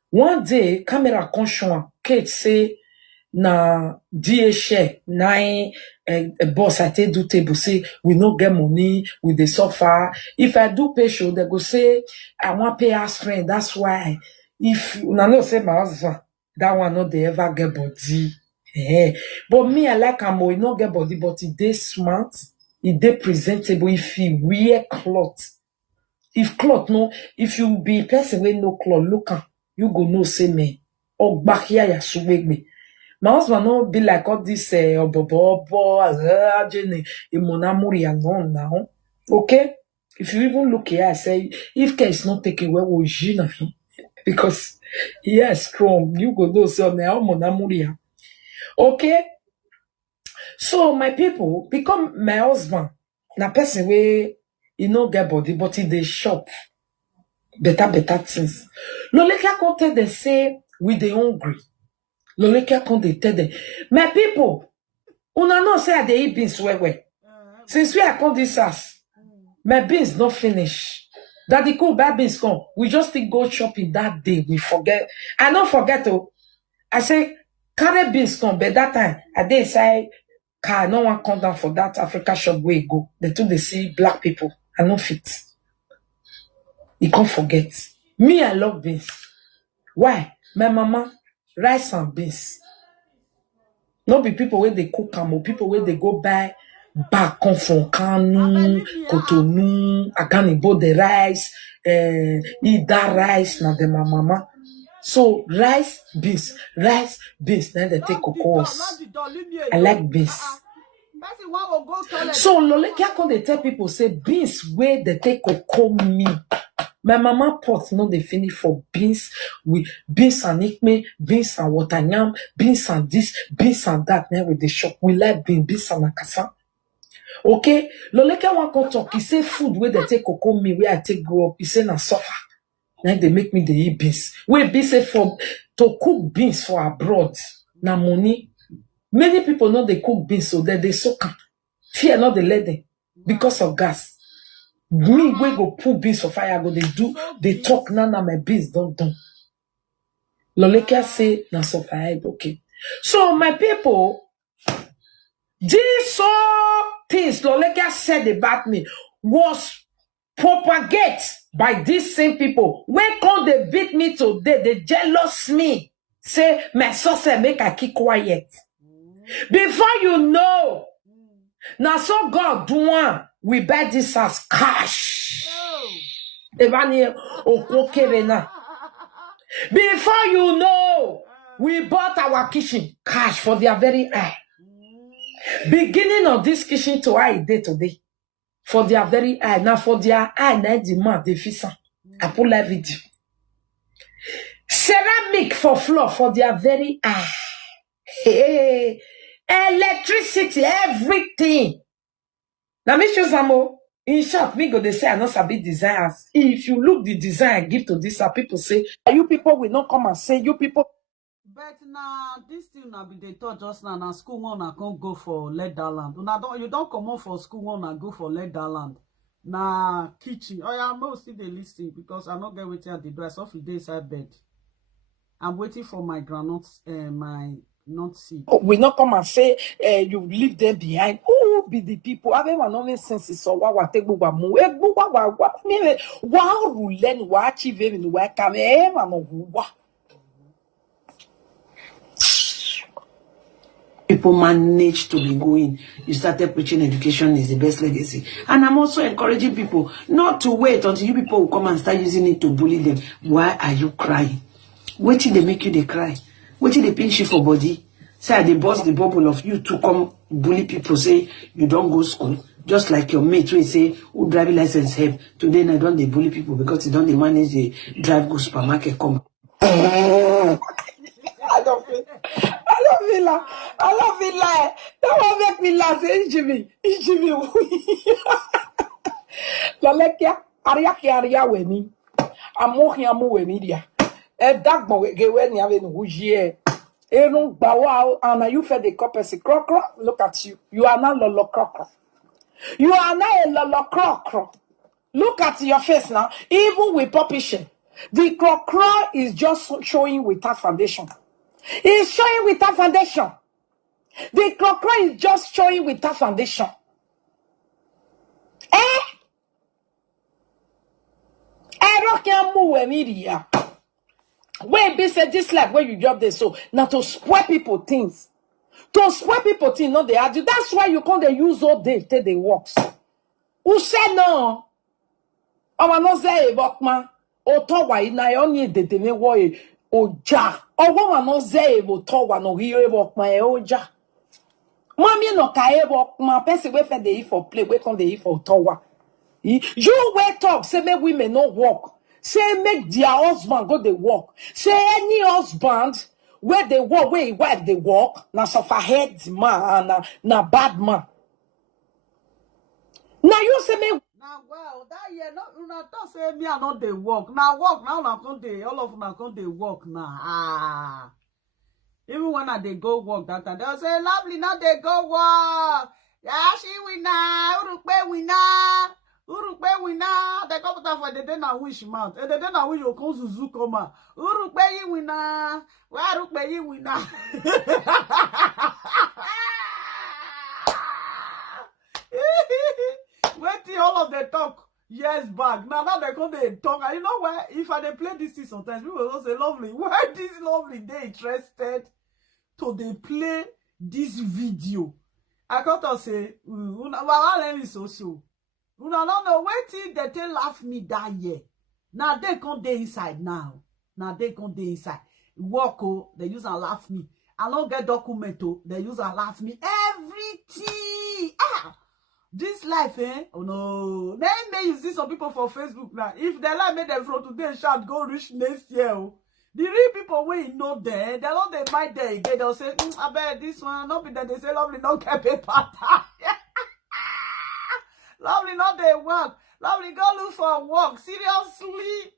One day, camera conscious, Kate say na DHA nine boss I take do table say we no get money, we dey suffer. If I do pay show, they go say I want pay us friend. That's why if una know say my husband, that one not they ever get body. But me, I like him, he not get body, but he dey smart, he dey presentable. If he wear cloth, If cloth no, if you be person with no cloth, look am, you go no say me. Or back here ya suweg me. My husband no be like all this obobo jenny imonamuri and on now. Okay? If you even look here, I say if care is not taken where will you because he is strong, you go know so now monamuri. Okay? So my people become my husband. Na person way he no get body, but he dey shop better things. Loleka content they say we dey hungry. Loleka content they tell them, my people, una know say I dey eat beans well. Since we are come this house, my beans not finish. Daddy cool bad beans come. We just think go shopping that day. We forget. I don't forget oh. I say carry beans come, but that time I dey say car no one come down for that Africa shop where you go. The two they see black people. I no fit. You can't forget. Me, I love beans. Why? My mama, rice and beans. Not be people where they cook them, or people where they go buy back come from Kanu, Cotonou, Akanibo the rice, eat that rice, now the my mama. So rice, beans, then they take cocos. I like beans. So Lolekia when they tell people say beans where they take cocoa me. My mama pot no they finish for beans with beans and ikme, beans and water yam, beans and this, beans and that. Then with the shop, we like beans and akasa. Okay, Lolekia one come talk. He say food where they take cocoa me, where I take grow up. He say na suffer. Then they make me the eat beans. Where beans say for to cook beans for abroad, na money. Many people know they cook beans so that they soak am. Fear not the let them because of gas. Me we go put beans for fire, go they talk now my beans don't done. Lolekia say na suffer okay. So my people, these all things Lolekia said about me was propagated by these same people. When come they beat me today, they jealous me. Say my success make I keep quiet. Before you know, now so God do one, we buy this as cash. Before you know, we bought our kitchen cash for their very eye. Beginning of this kitchen to eye day today. For their very eye. Now for their eye, now demand the fisa. I pull that video. Ceramic for floor for their very eye. Hey. Electricity, everything. Now, me choose more. In short, me go they say I not sabi designs. If you look the design I give to this, people say, you people will not come and say you people. But now this thing now be they taught just now. Now school one I can't go for Leatherland. You don't come on for school one and go for Leatherland. Now kitchen. Oh yeah, I'm not still they listen because I not get waiting at the door. I saw for days inside bed. I'm waiting for my granules, my. Not see. We not come and say you leave them behind. Who be the people? I mean, no sense so what take buba mu. What mean? What rulen? What achieve? What come? People manage to be going. You started preaching education is the best legacy. And I'm also encouraging people not to wait until you people will come and start using it to bully them. Why are you crying? Wait till they make you they cry. Wait till they pinch you for body. Say they bust the bubble of you to come bully people. Say you don't go school. Just like your mate will say, who driving license have. Today I don't they bully people because they don't they manage the drive go supermarket come. I love it. I love it like that one make me laugh. It's Jimmy. Lolekia, aria weni. Amohi amu weni dia. Dagbo gewe ni ave no hujie. Erun gbawa and you fed the copper si crocro. Look at you. You are now lolo crocro. You are now a lolo crocro. Look at your face now. Even with population, the crocro is just showing without foundation. It's showing without foundation. The crocro is just showing without foundation. Media. When be said this life where you drop this so now to spoil people things. To spoil people things, not they argue. That's why you can't use all day till they works. Who said no? Owa no ze ebokma. Otowa ina yoni dedeme wo oja. Owa no ze ebotowa no hiyo ebokma oja. Mommy no ka ebokma. Person we fe dey for play, we come dey for towa. You wait up, say make women no work. Say make their husband go they work. Say any husband where they work, where wife they work, na suffer head man, na bad man. Now you say me. Now, well, that year, no, don't say me I not they work. Now work, now na come they, all of them come they work now. Ah. Even when they go work that time, they'll say, lovely, now they go work. Yeah, she winna, Urupe winna. Urupe winna. They come out for the day na wish mount. And the day na wish you come Zuzu come out. Urupe yi winna. Where Urupe yi winna? Wait till all of the talk years back. Now they come they talk. And you know where? If I they play this thing sometimes, people will say, lovely. Why this lovely they interested to they play this video? I can't say, Wahala is so. No, wait till they tell laugh me that year. Now they come they inside now. Now they come they inside. Work, they use and laugh me. I don't get document, they use and laugh me. Everything. Ah! This life, eh? Oh no. Then may you see some people for Facebook now. If they like make them from today shout go reach next year. Oh. The real people when you know them, they don't they mind there again. They'll say, I bet this one, not be that they say lovely, not get paper. Lovely, not they work. Lovely, go look for work. Seriously.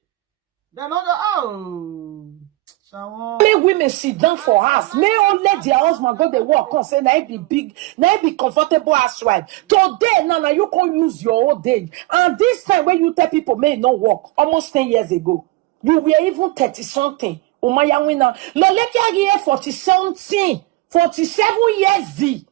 They're not oh. May women sit down for us. May all let their husband go they work and say, now be big, now be comfortable as wife. Today, now you can use your old age. And this time when you tell people may not work, almost 10 years ago, you were even 30 something. Umaya winner. Loleka here 40 something. 47 years Z.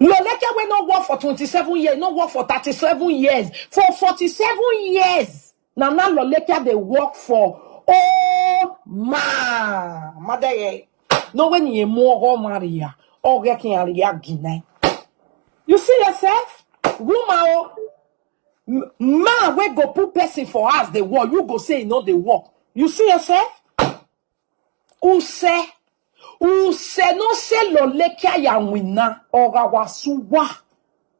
Loleka will not work for 27 years, not work for 37 years. For 47 years. Now Loleka they work for oh ma mother no when you more Maria or getting a Guinea. You see yourself? Woman man we go put person for us the work. You go say no the work. You see yourself? Who say no say Loleka ya wina or wasuwa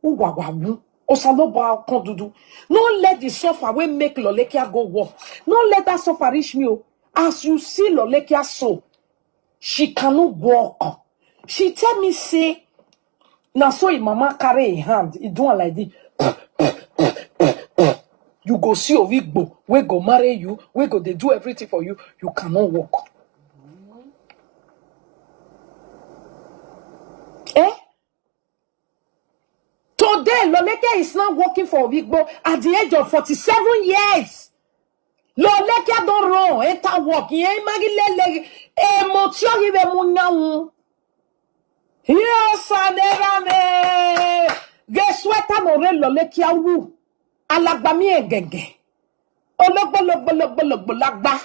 uwawawu. Osaloba kondudu. No let the suffer we make Loleka go work. No let that suffer reach me. As you see Loleka so, she cannot walk. She tell me say, now so if mama carry a hand, it doing like this. You go see a Igbo, we go marry you, we go they do everything for you. You cannot walk. Eh? Today, Loleka is now working for Igbo at the age of 47 years. Loleka don't run, enter working. Emotion give munyawu. Yes, anerame. Guess what? I'm already Loleka wu. Alagbami egege. Ologbologbologbologbolagba.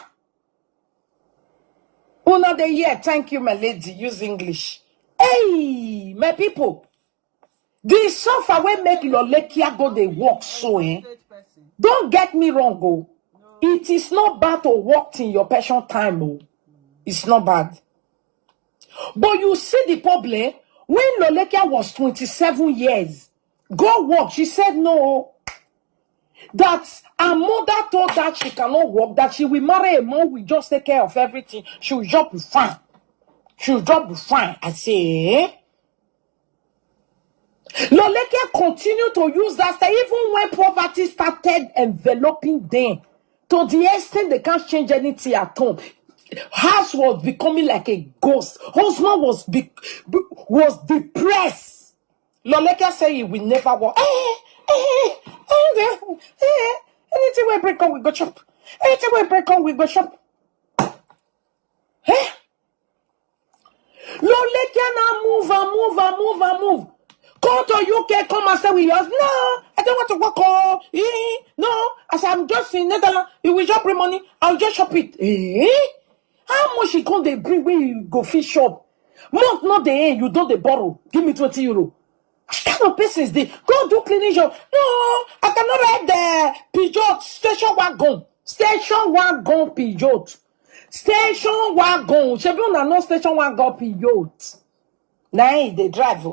Una the year. Thank you, my lady. Use English. Hey, my people. The suffer will make Loleka go they work so eh. Don't get me wrong, oh. It is not bad to work in your passion time, oh. It's not bad. But you see the problem when Loleka was 27 years, go work. She said no. That her mother told that she cannot work, that she will marry a man who will just take care of everything. She will just be fine. She will just be fine. I say, eh? Loleka continue to use that style even when poverty started enveloping them. To the extent they can't change anything at home. House was becoming like a ghost. Husband was depressed. Loleka said he will never work. Anything we break on, we go shop. Anything we break on, we go shop. Loleka now move. Come to UK, come and stay with us. No, I don't want to work. No, as I'm just in Netherlands, you will just bring money. I'll just shop it. How much you come they bring when you go fish shop? Month not the end, you don't they borrow. Give me 20 euro. What kind of person is this? Go do cleaning job. No, I cannot ride the Peugeot station wagon. Station wagon Peugeot. Station wagon. Shebi no station wagon Peugeot. Now they drive.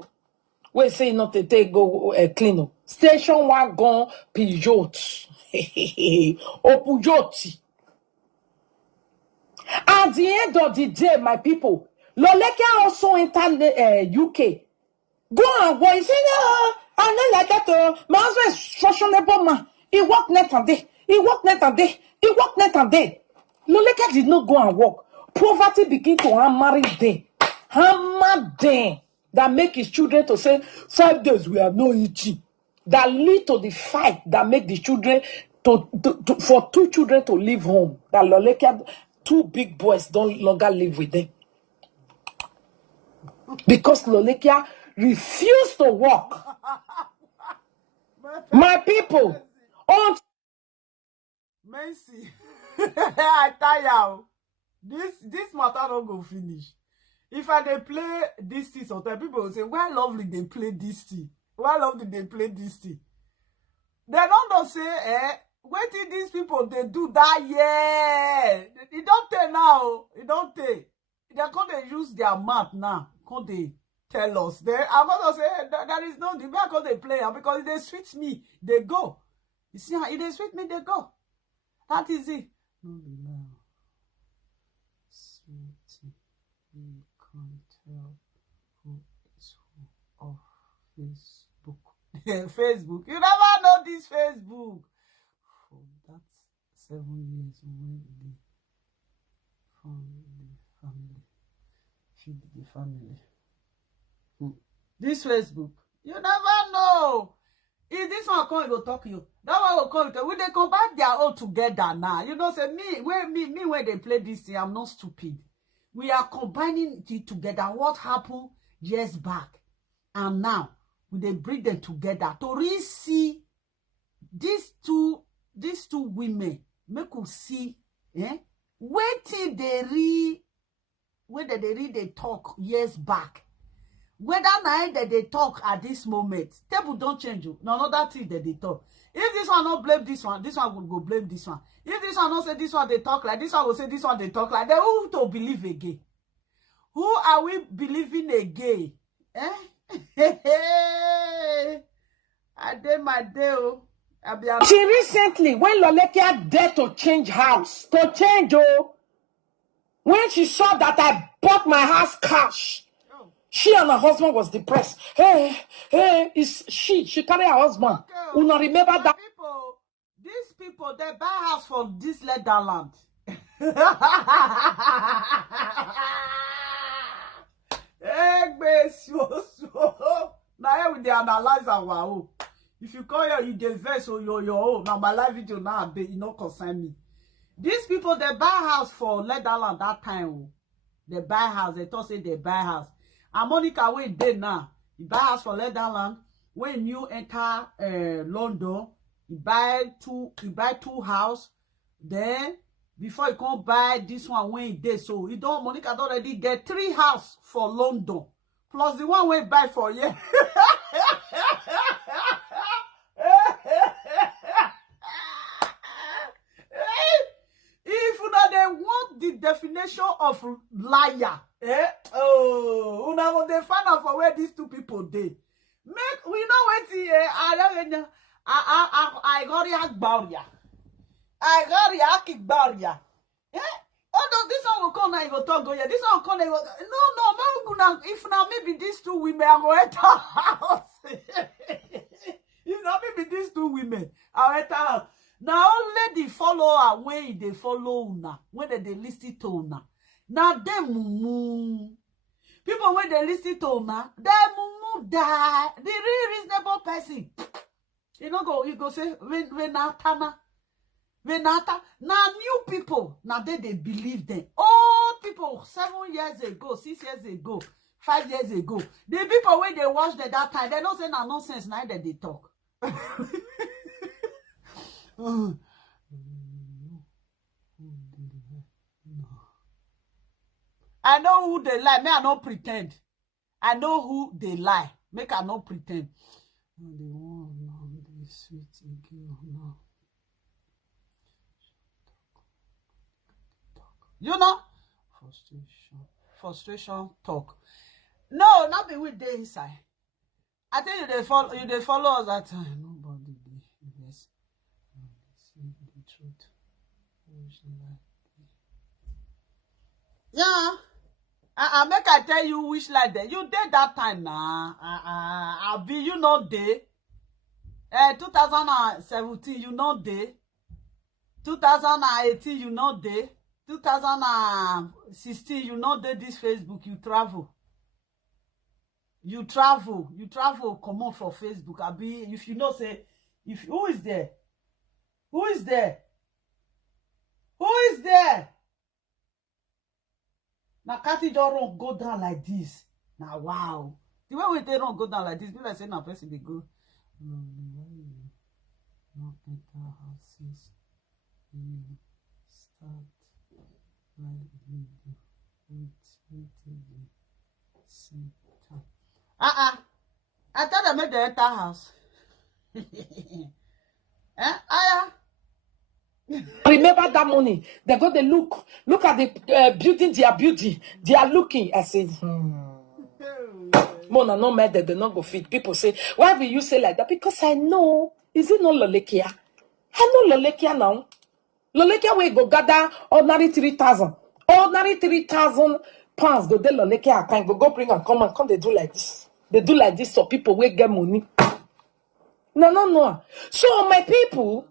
We say not to take go clean. Station wagon Peugeot. Oh Peugeot. At the end of the day, my people, Loleka also enter UK. Go and work. You say, no, I'm not like that. My husband is fashionable man. He work night and day. He work night and day. He work night and day. Loleka did not go and work. Poverty begin to hammer them. Hammer them. That make his children to say, 5 days we are not eating. That lead to the fight that make the children for 2 children to leave home. That Loleka, 2 big boys don't longer live with them. Because Lolekia refused to work. My people, on Mercy. I tire. This matter don't go finish. If I dey play this thing, sometimes people will say, why lovely they play this thing? Why lovely they play this thing? They don't say, wait till these people they do that, yeah. It don't take now. It don't take. They're going to use their mouth now. Can they tell us? I'm going to say, there is no, the way they play, because if they switch me, they go. You see how if they switch me, they go. That is it. No. Sweetie, you can't tell who is who off Facebook. Facebook. You never know this Facebook. For that 7 years when they found the family. Feed the family. This Facebook. You never know. If this one come, it will talk to you. That one will come. When they combine their own together now, you know, say me when they play this thing, I'm not stupid. We are combining it together. What happened years back, and now we they bring them together to really see these two women. Make us see, wait till they they talk years back. Whether now that they talk at this moment, table don't change you. No other thing that they talk. If this one not blame this one will go blame this one. If this one not say this one they talk like, this one will say this one they talk like. Then who to believe again? Who are we believing again? I did my deal. She recently, when Lolekia dared to change house, when she saw that I bought my house cash, she and her husband was depressed. She carry her husband. Okay, Una remember that? These people, they buy house for this Netherland. Now here they analyze our own. If you call here, you divest or your own. Now my live video now, you not concern me. These people, they buy house for Netherland that time. They buy house. They thought say they buy house. And Monica wey dey now, he buy house for Netherland. When you enter London, he buy two house. Then before he come buy this one when he dey, so he don't Monica don already get 3 house for London, plus the one wey buy for here. If una dey want the definition of liar, una go dey find out for where these 2 people dey. Make we know wetin I got ya. Although this one will come now, you go talk go here. This one will come, no. If now maybe these 2 women are going enter house. If now maybe these 2 women are enter house. Now only the follower when they follow una, when they listen to una. Now they mumu. People when they listen to una, they mumu die. The real reasonable person. You go say Renata. Now new people, now they believe them. Old people 7 years ago, 6 years ago, 5 years ago. The people when they watch them that time, they don't say no nonsense now that they talk. I know who they lie. Me, I don't pretend. I know who they lie. Make I not pretend. No, the one now, the sweet again now. You know, frustration talk. No, not be with the inside. I think they follow us that time. Nobody be yes. See the truth. Yeah. I make I tell you which like that. You did that time now. I'll be you not there. 2017, you not there. 2018, you not there. 2016, you not there this Facebook, you travel. You travel, come on for Facebook. I be if you know say if who is there? Who is there? Who is there? Now Cathy don't run go down like this. Now wow. The way they don't go down like this, people say now person they go. Not better houses. Start like you do. Same time. I thought I made the entire house. Remember that money. They go, they look at the building they are building. They are looking. I say, Mona, no matter, they not go fit. People say, why will you say like that? Because I know. Is it not Lolekia? I know Lolekia now. Lolekia will go gather ordinary 3,000. Ordinary 3,000 pounds. Go there Lolekia account. Go bring and come they do like this. They do like this so people will get money. No. So my people,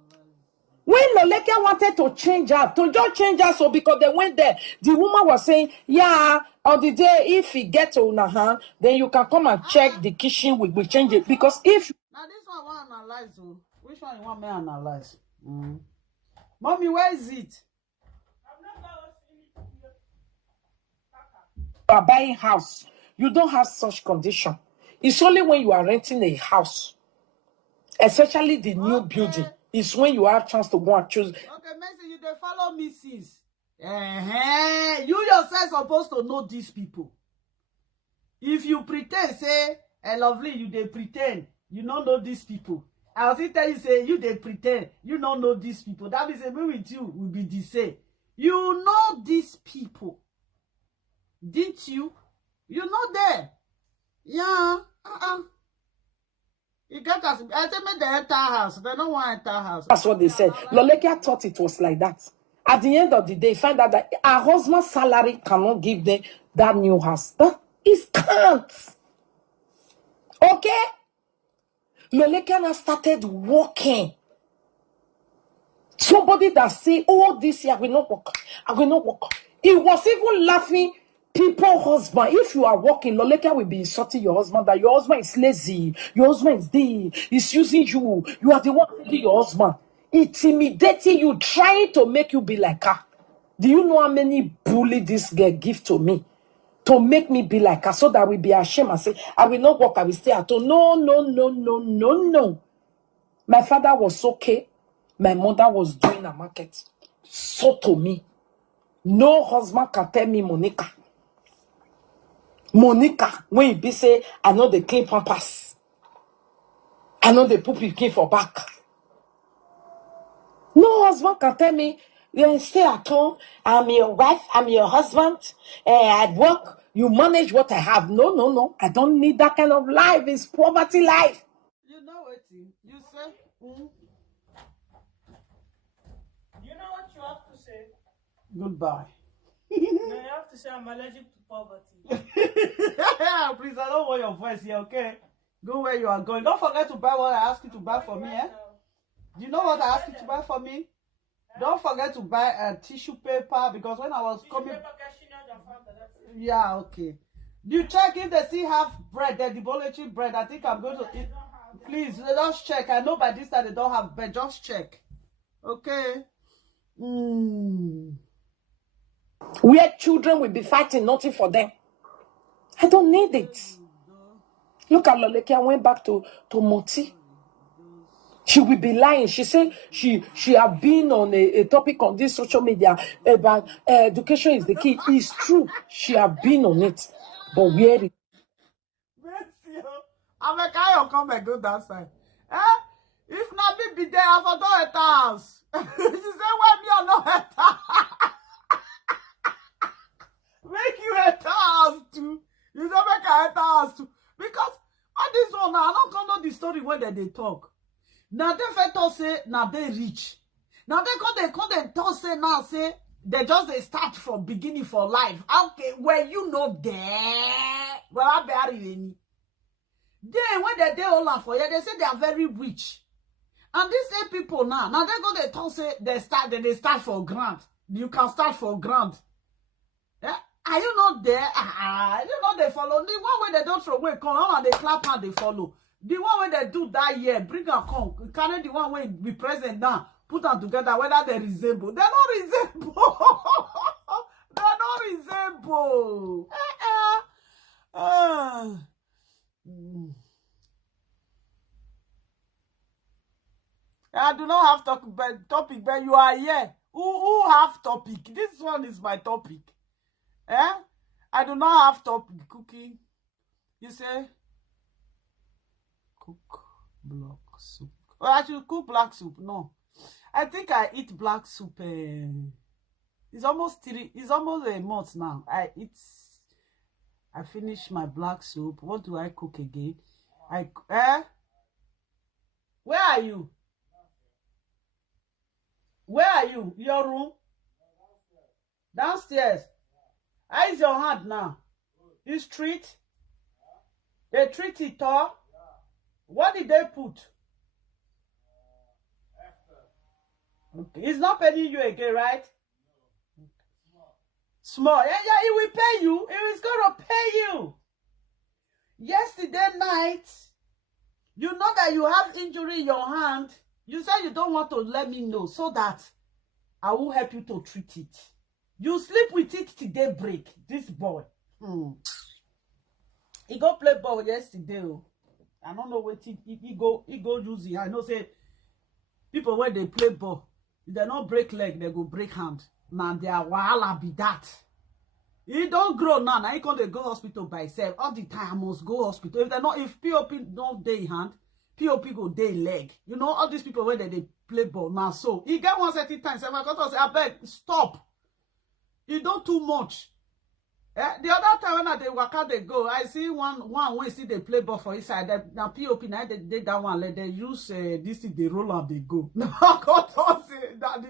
when Lolekia wanted to change her, to just change her, so because they went there, the woman was saying, yeah, on the day if he gets to Unahan, then you can come and check the kitchen, we will change it. Because if now this one I want to analyze, oh. Which one you want me to analyze? Mommy, where is it? you are buying house, you don't have such condition. It's only when you are renting a house, especially the new building, it's when you have chance to go and choose. Okay, Messi, you dey follow me since. You yourself supposed to know these people. If you pretend, say, lovely, you dey pretend, you don't know these people. I was tell you, say, you dey pretend, you don't know these people. That means me with you will be the same. You know these people. Didn't you? You know them. Yeah. You get us. I say make the entire house. They don't want entire house. That's what they said. Lolekia thought it was like that. At the end of the day, find out that her husband's salary cannot give them that new house. That is can't. Okay? Lolekia now started working. Somebody that say, oh, this year I will not work. I will not work. He was even laughing. People, husband, if you are working, Lolekia will be insulting your husband that your husband is lazy, your husband is there, he's using you, you are the one feeding your husband, intimidating you, trying to make you be like her. Do you know how many bully this girl give to me to make me be like her so that I will be ashamed and say, I will not work, I will stay at home? No. My father was okay. My mother was doing a market. So to me, no husband can tell me, Monica, when you be say, I know the clean pampers. I know the poop you clean for back. No husband can tell me, you stay at home, I'm your wife, I'm your husband, I work, you manage what I have. No. I don't need that kind of life. It's poverty life. You know what? You say? You know what you have to say? Goodbye. No, you have to say I'm allergic to poverty. Please, I don't want your voice here, okay? Go where you are going. Don't forget to buy what I asked you to buy for me, eh? Do you know what I asked you to buy for me? Don't forget to buy a tissue paper because when I was coming... Yeah, okay. You check if they still have bread, the laboratory bread. I think I'm going to eat. Please, just check. I know by this time they don't have bread. Just check. Okay? Where children will be fighting, nothing for them. I don't need it. Look at Lolekia went back to Moti. She will be lying. She said she have been on a topic on this social media about education is the key. It's true. She have been on it. But where it... I'm like, I will come and go that side. Eh? If not me be there, I for don't enter house. She say, why me or not enter? Make you enter house too. You say, make I enter house too. Because all this one, now, I don't come know the story when they talk. Now they first talk say, now they rich. Now they come they talk say, now say, they just they start from beginning for life. Okay, where you know there, well, I bury any. Then when they all for you, they say they are very rich. And these same people now they go they talk say they start for grant. You can start for grant. Yeah? Are you not there? You know they follow. The one way they don't throw away, come on and they clap and they follow. The one way they do that year, bring her come. Carry the one way be present now. Put them together, whether they resemble. They don't resemble. They don't resemble. I do not have topic, but you are here. Who have topic? This one is my topic. Eh? I do not have topic. Cooking. You say? Cook black soup. Well, I should cook black soup. No. I think I eat black soup. It's almost a month now. I finished my black soup. What do I cook again? Where are you? Where are you? Your room? Downstairs. How is your hand now? You treat? They treat it all? What did they put? Okay. It's not paying you again, right? Small. Yeah, it will pay you. It is going to pay you. Yesterday night, you know that you have injury in your hand. You said you don't want to let me know so that I will help you to treat it. You sleep with it till daybreak, this boy. He go play ball yesterday. I don't know what he go use it. I know say people when they play ball, if they don't break leg, they go break hand. Now their wahala be that. He don't grow now. Now he can't go hospital by himself. All the time I must go hospital. If POP don't day hand, POP go day leg. You know, all these people when they play ball now. So he get one certain time. So I got to say, I beg, stop. You don't too much. The other time when they work out, they go. I see one way see they play ball for inside. Now POP now they that one let they use this thing they roll and they go. Now I got to say that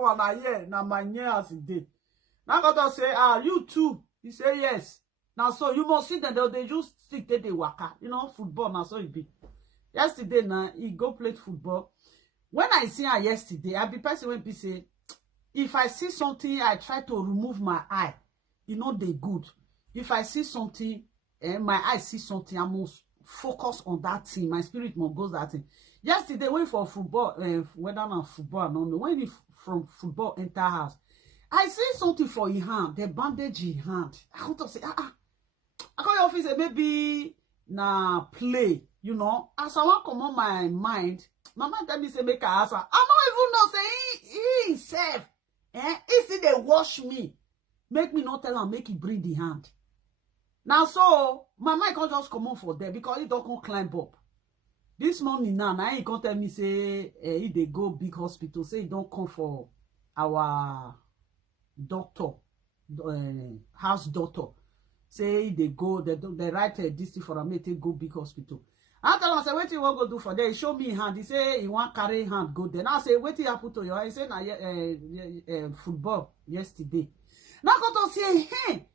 one I hear now my near as it did. Now I got to say you too. He say yes. Now so you must see that they just stick they work out. You know football now so it be. Yesterday now he go play football. When I see her yesterday, I be person when be say if I see something I try to remove my eye. You know they good. If I see something, my eye see something, I must focus on that thing. My spirit must go that thing. Yesterday, when for football, whether not football, I don't know. When from football enter house, I see something for his hand. The bandage his hand. I want to say, I call your office maybe na play. You know, as I want come on my mind, my mind tell me say make I answer. I don't even know say he himself. He see they wash me. Make me not tell him, make he bring the hand. Now, so, my mind can't just come on for there because he don't come climb up. This morning now he can't tell me, say, if they go big hospital, say he don't come for our doctor, house doctor. Say they go, they write this thing for him, they go big hospital. I tell him, I say, what you want to go do for there? He show me hand. He say, he want carry hand, go there. Now I say, what you happen to your hand? He say, football yesterday. Now go to say, hey,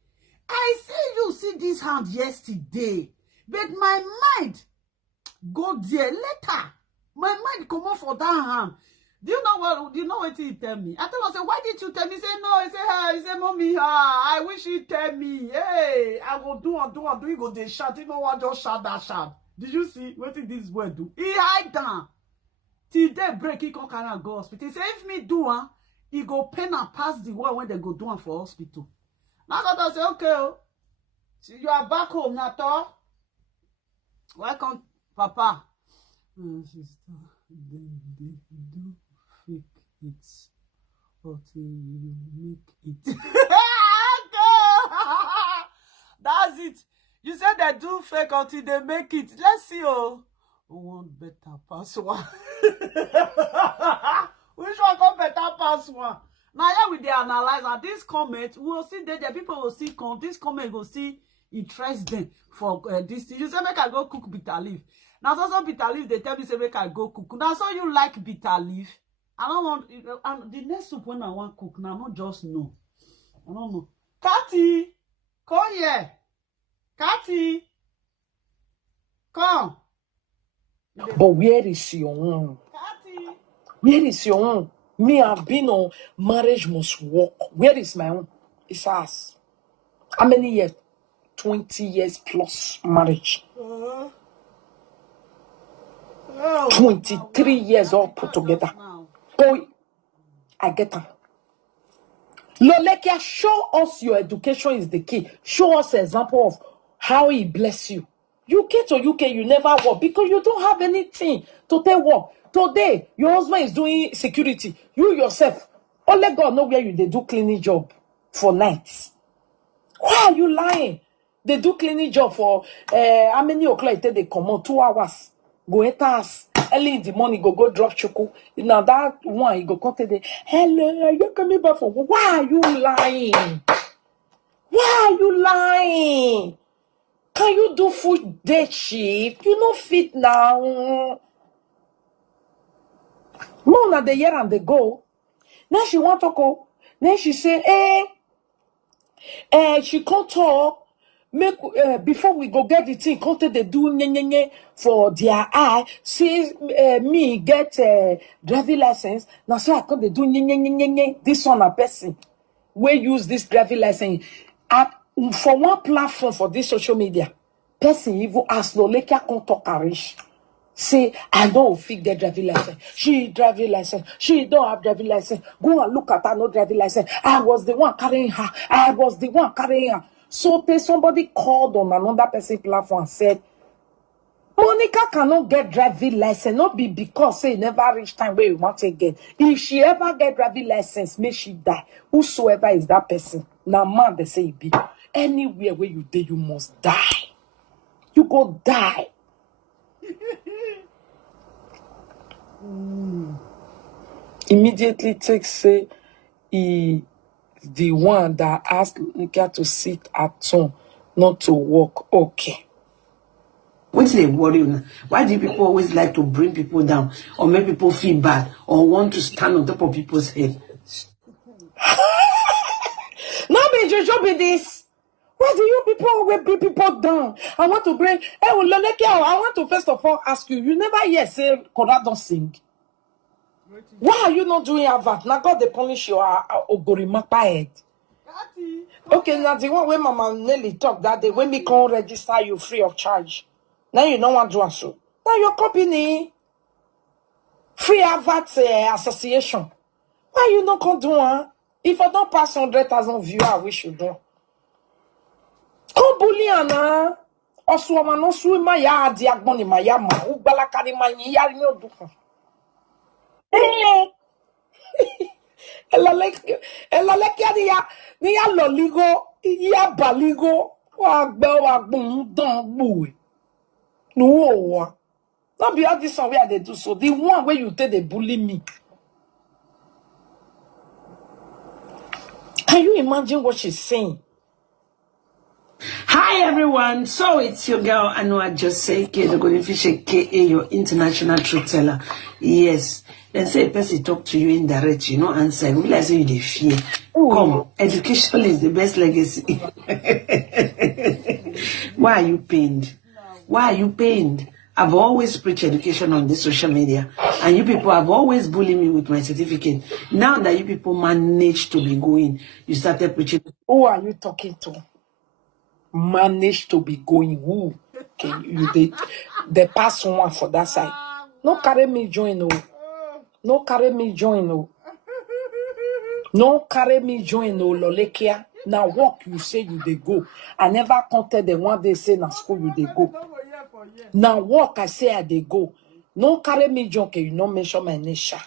I see you see this hand yesterday, but my mind go there later. My mind come on for that hand. Do you know what he tell me? I tell him, I say, why did you tell me? He say, no. He say, mommy, I wish you tell me. Hey, I go do. He go they shout. You know what? Just shout that shout. Did you see what did this boy do? He hide down. Till they break, he come carry and go hospital. He say, if me do, he go pain and pass the one when they go do for hospital. Now God say, okay, so you are back home now, Thor. Welcome, Papa. Sister, they do fake it, but you make it. That's it. You said they do fake until they make it. Let's see, oh. One better pass one. Which one come better pass one? Now, yeah, we they analyze and this comment, we will see that the people will see this comment will see interest them for this thing. You say make I go cook bitter leaf. Now, so bitter leaf, they tell me say make I go cook. Now, so you like bitter leaf? I don't want and the next soup when I want cook now, not just know. I don't know. Cathy, come here. Cathy, come. But where is your own? Cathy. Where is your own? Me, I've been on marriage must work. Where is my own? It's us. How many years? 20 years plus marriage. 23 years all put together. Boy, I get them. Lolekia, show us your education is the key. Show us an example of how he bless you. You came to UK, you never work because you don't have anything to take work. Today, your husband is doing security. You yourself, only God know where they do cleaning job for nights. Why are you lying? They do cleaning job for how many o'clock they come on? 2 hours. Go enter us. Early in the morning, go drop choco. Now that one, you go come to the hello, are you coming back for work? Why are you lying? Why are you lying? Can you do food day shift? You know fit now. Mona the year and they go. Now she want to go. Then she say, she can't talk. Make before we go get the thing, can't they do nye for their eye? See me get driving license. Now so I can't they do nye. This one a person. We use this driving license for one platform for this social media. Person even ask no like can't talk Irish. Say, I don't fit get driving license. She driving license. She don't have driving license. Go and look at her no driving license. I was the one carrying her. I was the one carrying her. So somebody called on another person platform and said, Monica cannot get driving license. Not be because say never reach time where you want to get. If she ever get driving license, may she die. Whosoever is that person. Now man they say it be. Anywhere where you do, you must die. You go die. Immediately takes say he the one that asked Nika to sit at home, not to work. Okay. What's the worry? Why do people always like to bring people down or make people feel bad or want to stand on top of people's head? No be Jojo be this. Why do you people always bring people down? I want to bring. Hey, Loleke, I want to first of all ask you. You never hear say Kola don't sing. Why are you not doing Harvard? Now God they punish your Ogorimapa head. Okay, now the one when Mama Nelly talk that day when me come register you free of charge. Now you don't want to do so. Now your company free Harvard association. Why you not come do one? If I don't pass 100,000 viewers, I wish you do. Come bully Anna. Also, I'm not sure my yard, the agboni, my yama, who balakari my yard, no do. Ela like ya ni ya loligo ya baligo wa gbe wa gbun dan buwe no wa not be all this one where they do so the one where you take they bully me. Can you imagine what she's saying? Hi everyone, so it's your girl Anua Jose K, the Golden Fish aka your international truth teller. Yes, then say a person talk to you indirect, you know, answer. Realize you they fear. Come, education is the best legacy. Why are you pained? Why are you pained? I've always preached education on this social media, and you people have always bullied me with my certificate. Now that you people managed to be going, you started preaching. Who are you talking to? Managed to be going who? Okay, you did the pass one for that side. No carry me join no. No carry me join no. No carry me join no Lolekia. Now work you say you they go. I never counted the one they say na school you they go. Now work I say I they go. No carry me join okay, you no mention my nation.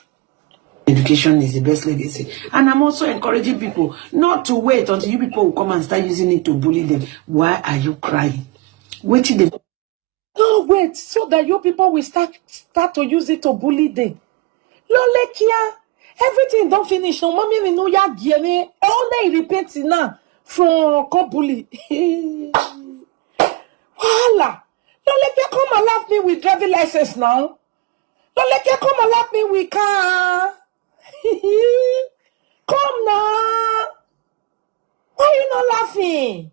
Education is the best legacy. And I'm also encouraging people not to wait until you people will come and start using it to bully them. Why are you crying? Which they No, wait, so that you people will start to use it to bully them. Lolekia, everything don't finish. No, mommy, we know ya giene. All they repeat now from bully. Wahala. Lolekia, come and laugh me with driving license now. Lolekia, come and laugh me with car. Come now. Why you not laughing?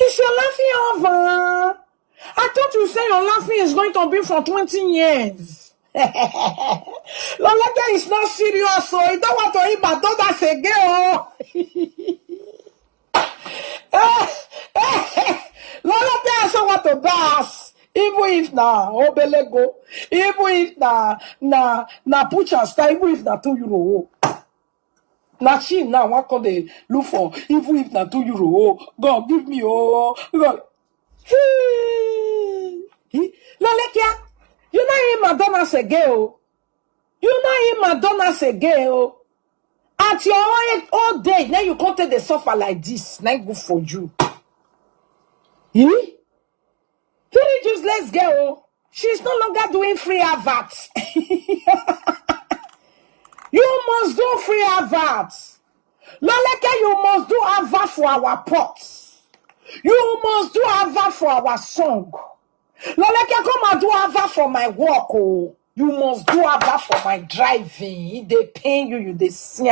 Is your laughing over? I thought you said your laughing is going to be for 20 years. Loleka is not serious, so you don't want to eat my daughter's again. Loleka also want to dance. Even if na obelego, even if na pucha style, even if na €2. Na she now what can they look for? Even if na €2, oh, God give me, oh, God. Lolekia, you know him Madonna Segeo. You know him Madonna Segeo. At your old day, now you can't take the suffer like this. Not good for you. Very useless girl. She's no longer doing free adverts. You must do free adverts. Loleka, you must do advert for our pots. You must do advert for our song. Loleka, come and do advert for my work. Oh. You must do advert for my driving. They pay you, they see.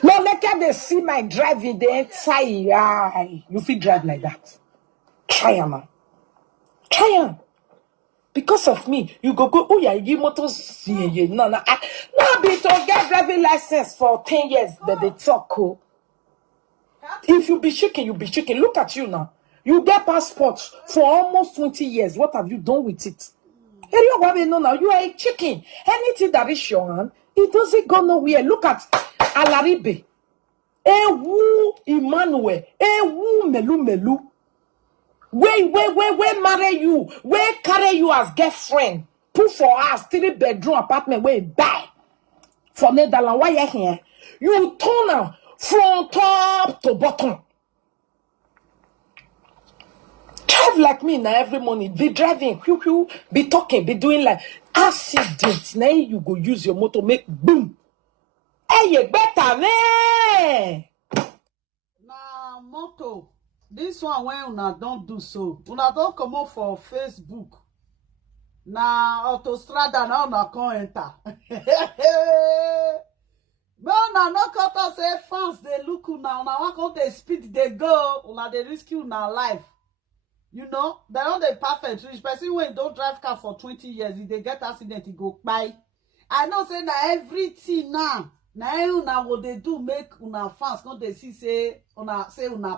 Loleka, they see my driving, they say, you feel drive like that. Try man. Try am. Because of me, you go, oh yeah, you motors, no, be to get driving license for 10 years, that they talk, oh. If you be shaking, you be shaking. Look at you now. You get passports for almost 20 years. What have you done with it? Now you are a chicken. Anything that is your hand, it doesn't go nowhere. Look at Alaribe. Ewu Emmanuel. Ewu Melu. Where marry you? Where carry you as girlfriend? Put for us 3-bedroom apartment where buy for Netherlands. Why you here? You turn now from top to bottom. Drive like me now every morning. Be driving, be talking, be doing like accident. Now you go use your motor, make boom. Hey, you better man. Na moto. This one when una don't do so. Una don't come up for Facebook. Na autostrada na una come enter. No, no cut us say fans they look una want come they speed they go. Una they risky una life. You know, they don't they perfect. Rich person when don't drive car for 20 years, if they get accident, he go by. I know say na everything now. Na una what they do make una fans not they see say una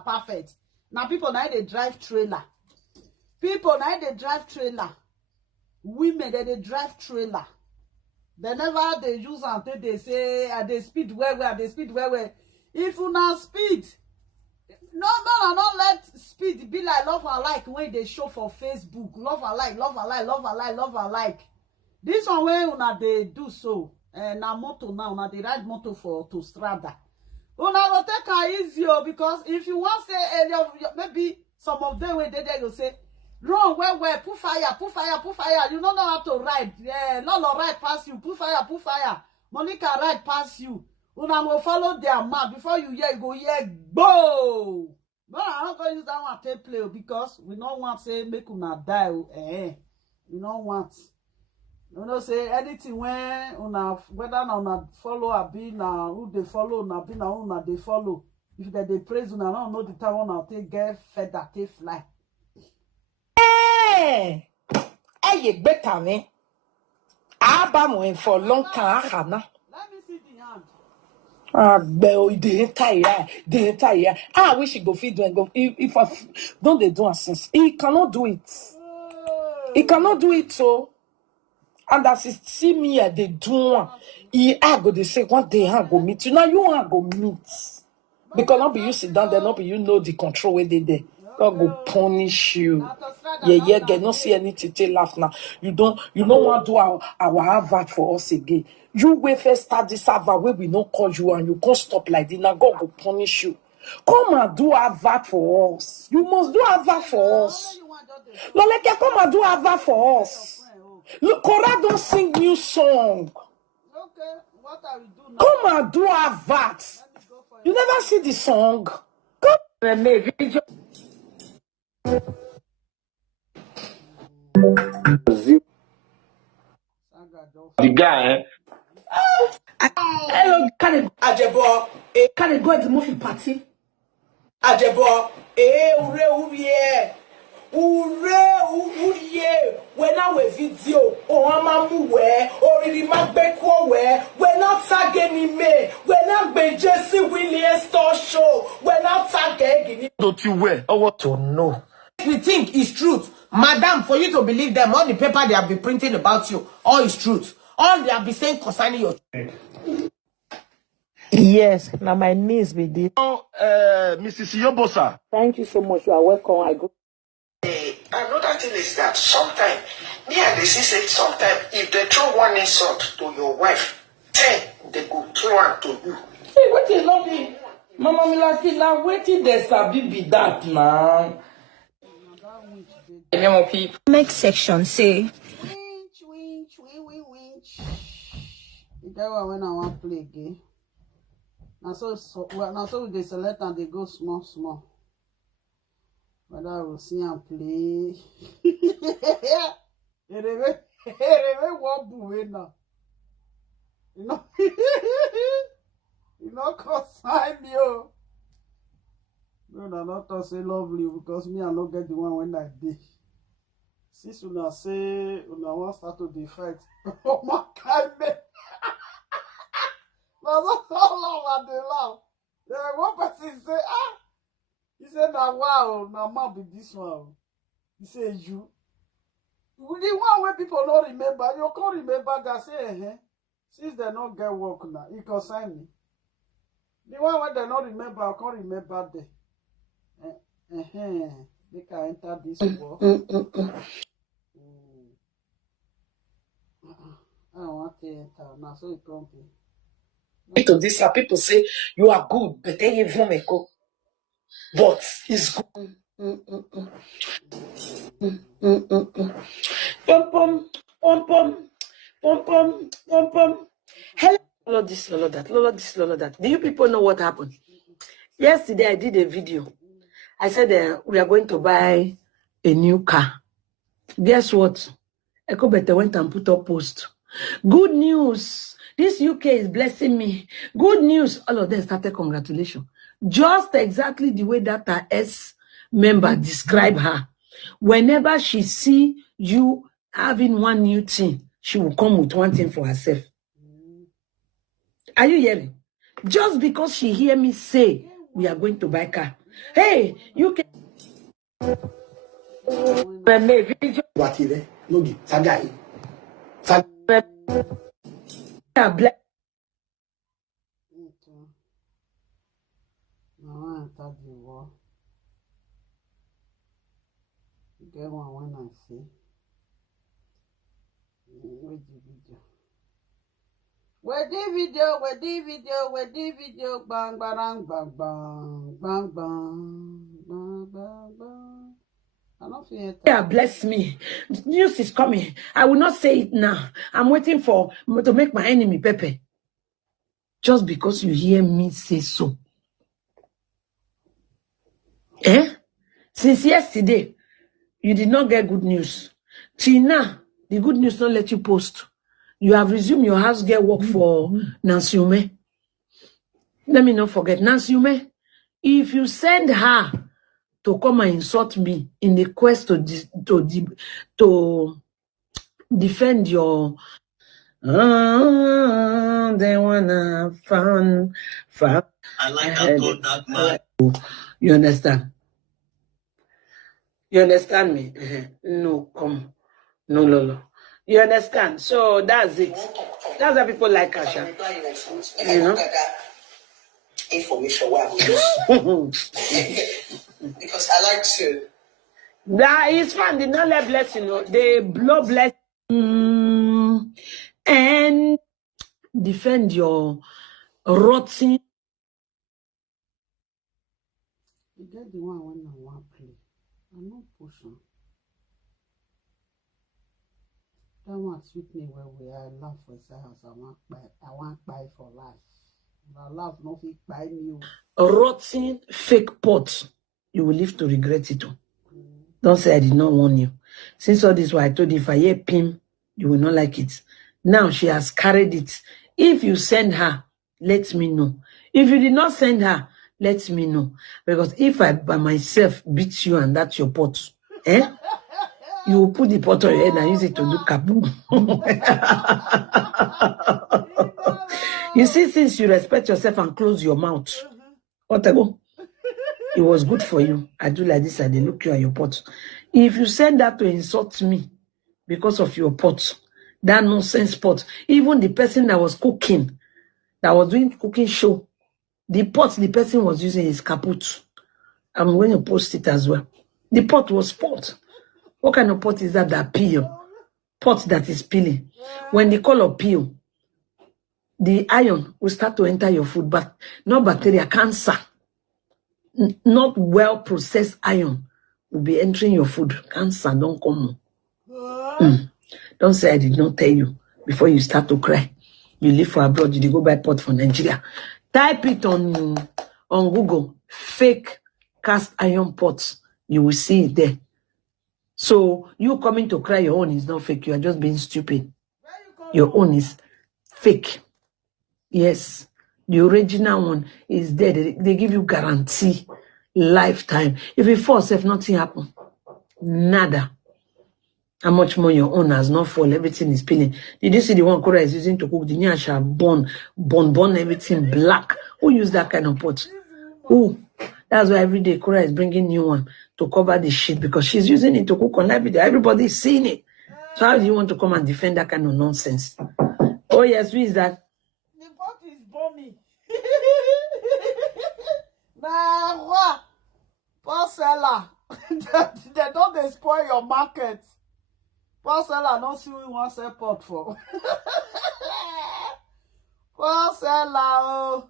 perfect. Now people now they drive trailer. People now they drive trailer. Women they drive trailer. They never they use until they say they speed where they speed where. If una speed, no, not let speed be like love and like when they show for Facebook. Love and like, love and like, love and like, love and like. This one when una they do so. Na moto now, una they ride moto for to strada. Una will take her easy because if you want say maybe some of them when they there you say run where put fire. You don't know how to ride. Yeah, Lolo ride past you, put fire. Monica ride past you. Una will follow their map before you hear you go hear go. But I'm not gonna use that one to play because we don't want say make una die. We don't want. You know say anything when una whether una follow or be na who they follow na be na who they follow. If they praise una don't know the time una take get feather take fly. Hey, you better me. Abamo for long time, Hannah. Let me see the hand. The entire. I wish he go feed and go. If I don't they do since he cannot do it. He cannot do it so. And as he see me at the do he go they say one day I go meet you. Now you want go meet. Because not be you sit down there, not be you know the control where they there. God go punish you. Yeah, get not see anything to laugh now. You don't want to do our advert for us again. You wait first start this advert where we not call you and you can't stop like this. Now God go punish you. Come and do advert for us. You must do advert for us. Loleke, come and do advert for us. Look, Cora don't sing new song. Okay, what I will do now? Come and do advert. You never see the song. Come and make video. The guy, Hello, can I go at the movie party? Ajebo, ure, when I we video, amamu we, oriri magbeku we, when I tag any me, when I be Jesse Williams store show, when I tag any. don't you wear? Or what? To know. We think is truth. Madam, for you to believe them, all the paper they have been printing about you, all is truth. All they have been saying concerning your. Yes, now my niece be there. Oh, Mrs. Yobosa. Thank you so much. You are welcome. I go. Another thing is that sometimes, me and the sister, sometimes if they throw one insult to your wife, 10 they go throw one to you. Hey, what is not be? Mama Milaki, now waiting there, Sabi be that now. Comment section say Winch. That one when I want play again. Now so they select and they go small. But I will see and play. Erebe what buwe now. You know, you know, consign you. No, not to say lovely because me I not get the one when I did. Since una say una want start to the fight, oh my God, man. Now that's all over the laugh. Then one person say, he said, now wow, now man be this one. He said, you. The one where people don't remember, you can't remember that say, since they don't get work now, he can sign me. The one where they don't remember, I can't remember them. They can enter this work. I don't want to enter now, so it can't be. To this, people say you are good, but then you won't make go. But it's good. Pom. Hello, Lolo this, Lolo that. Do you people know what happened? Yesterday I did a video. I said we are going to buy a new car. Guess what? Echo Better went and put up post. Good news. This UK is blessing me. Good news. All of them started congratulations. Just exactly the way that her S member described her. Whenever she see you having one new thing, she will come with one thing for herself. Are you hearing? Just because she hear me say we are going to buy car. Hey, you can. Now I enter the war. Get one when I see. Wait the video. Bang, bang. I don't feel it. Yeah, bless me. News is coming. I will not say it now. I'm waiting to make my enemy Pepe. Just because you hear me say so. Since yesterday, you did not get good news. Till now, the good news don't let you post. You have resumed your house girl work for Nancy Ume. Let me not forget. Nancy Ume, if you send her to come and insult me in the quest to defend your they wanna fun. I like that man. You understand? You understand me? No, come. No, Lolo. You understand? So that's it. That's why people like Asha. You know? Information where I'm because I like to. That is fun. They not let bless, you know. They blow bless and defend your rotten get the one when I want play. I'm not pushing. That one sweet me where we are laugh for inside house. I want buy for life. I laugh no fit buy me. A rotten fake pot. You will live to regret it. Don't say I did not warn you. Since all this, why I told you if I hear Pim, you will not like it. Now she has carried it. If you send her, let me know. If you did not send her, let me know. Because if I by myself beat you and that's your pot, you will put the pot on your head and use it to do kaboom. You see, since you respect yourself and close your mouth, whatever, it was good for you. I do like this, I they look you at your pot. If you send that to insult me because of your pot, that nonsense pot, even the person that was cooking, that was doing cooking show, the pot the person was using is kaput. I'm going to post it as well. The pot was pot. What kind of pot is that that peel? Pot that is peeling. When the color peel, the iron will start to enter your food, but not bacteria, cancer. Not well processed iron will be entering your food. Cancer don't come. Don't say I did not tell you before you start to cry. You live for abroad, you go buy pot for Nigeria. Type it on Google, fake cast iron pots. You will see it there. So you coming to cry, your own is not fake. You are just being stupid. Your own is fake. Yes. The original one is there. They give you guarantee, lifetime. If you fall, if nothing happen, nada. How much more your own has not fall, everything is peeling. Did you see the one Kora is using to cook the nyasha, burn everything black? Who use that kind of pot? Who? That's why every day Kora is bringing new one to cover the shit because she's using it to cook on every day. Everybody is seeing it. So how do you want to come and defend that kind of nonsense? Oh yes, who is that? The pot is bommy. Nah, what? Poor seller. They don't spoil your market. Poor seller don't see we want sell pot for. Poor seller.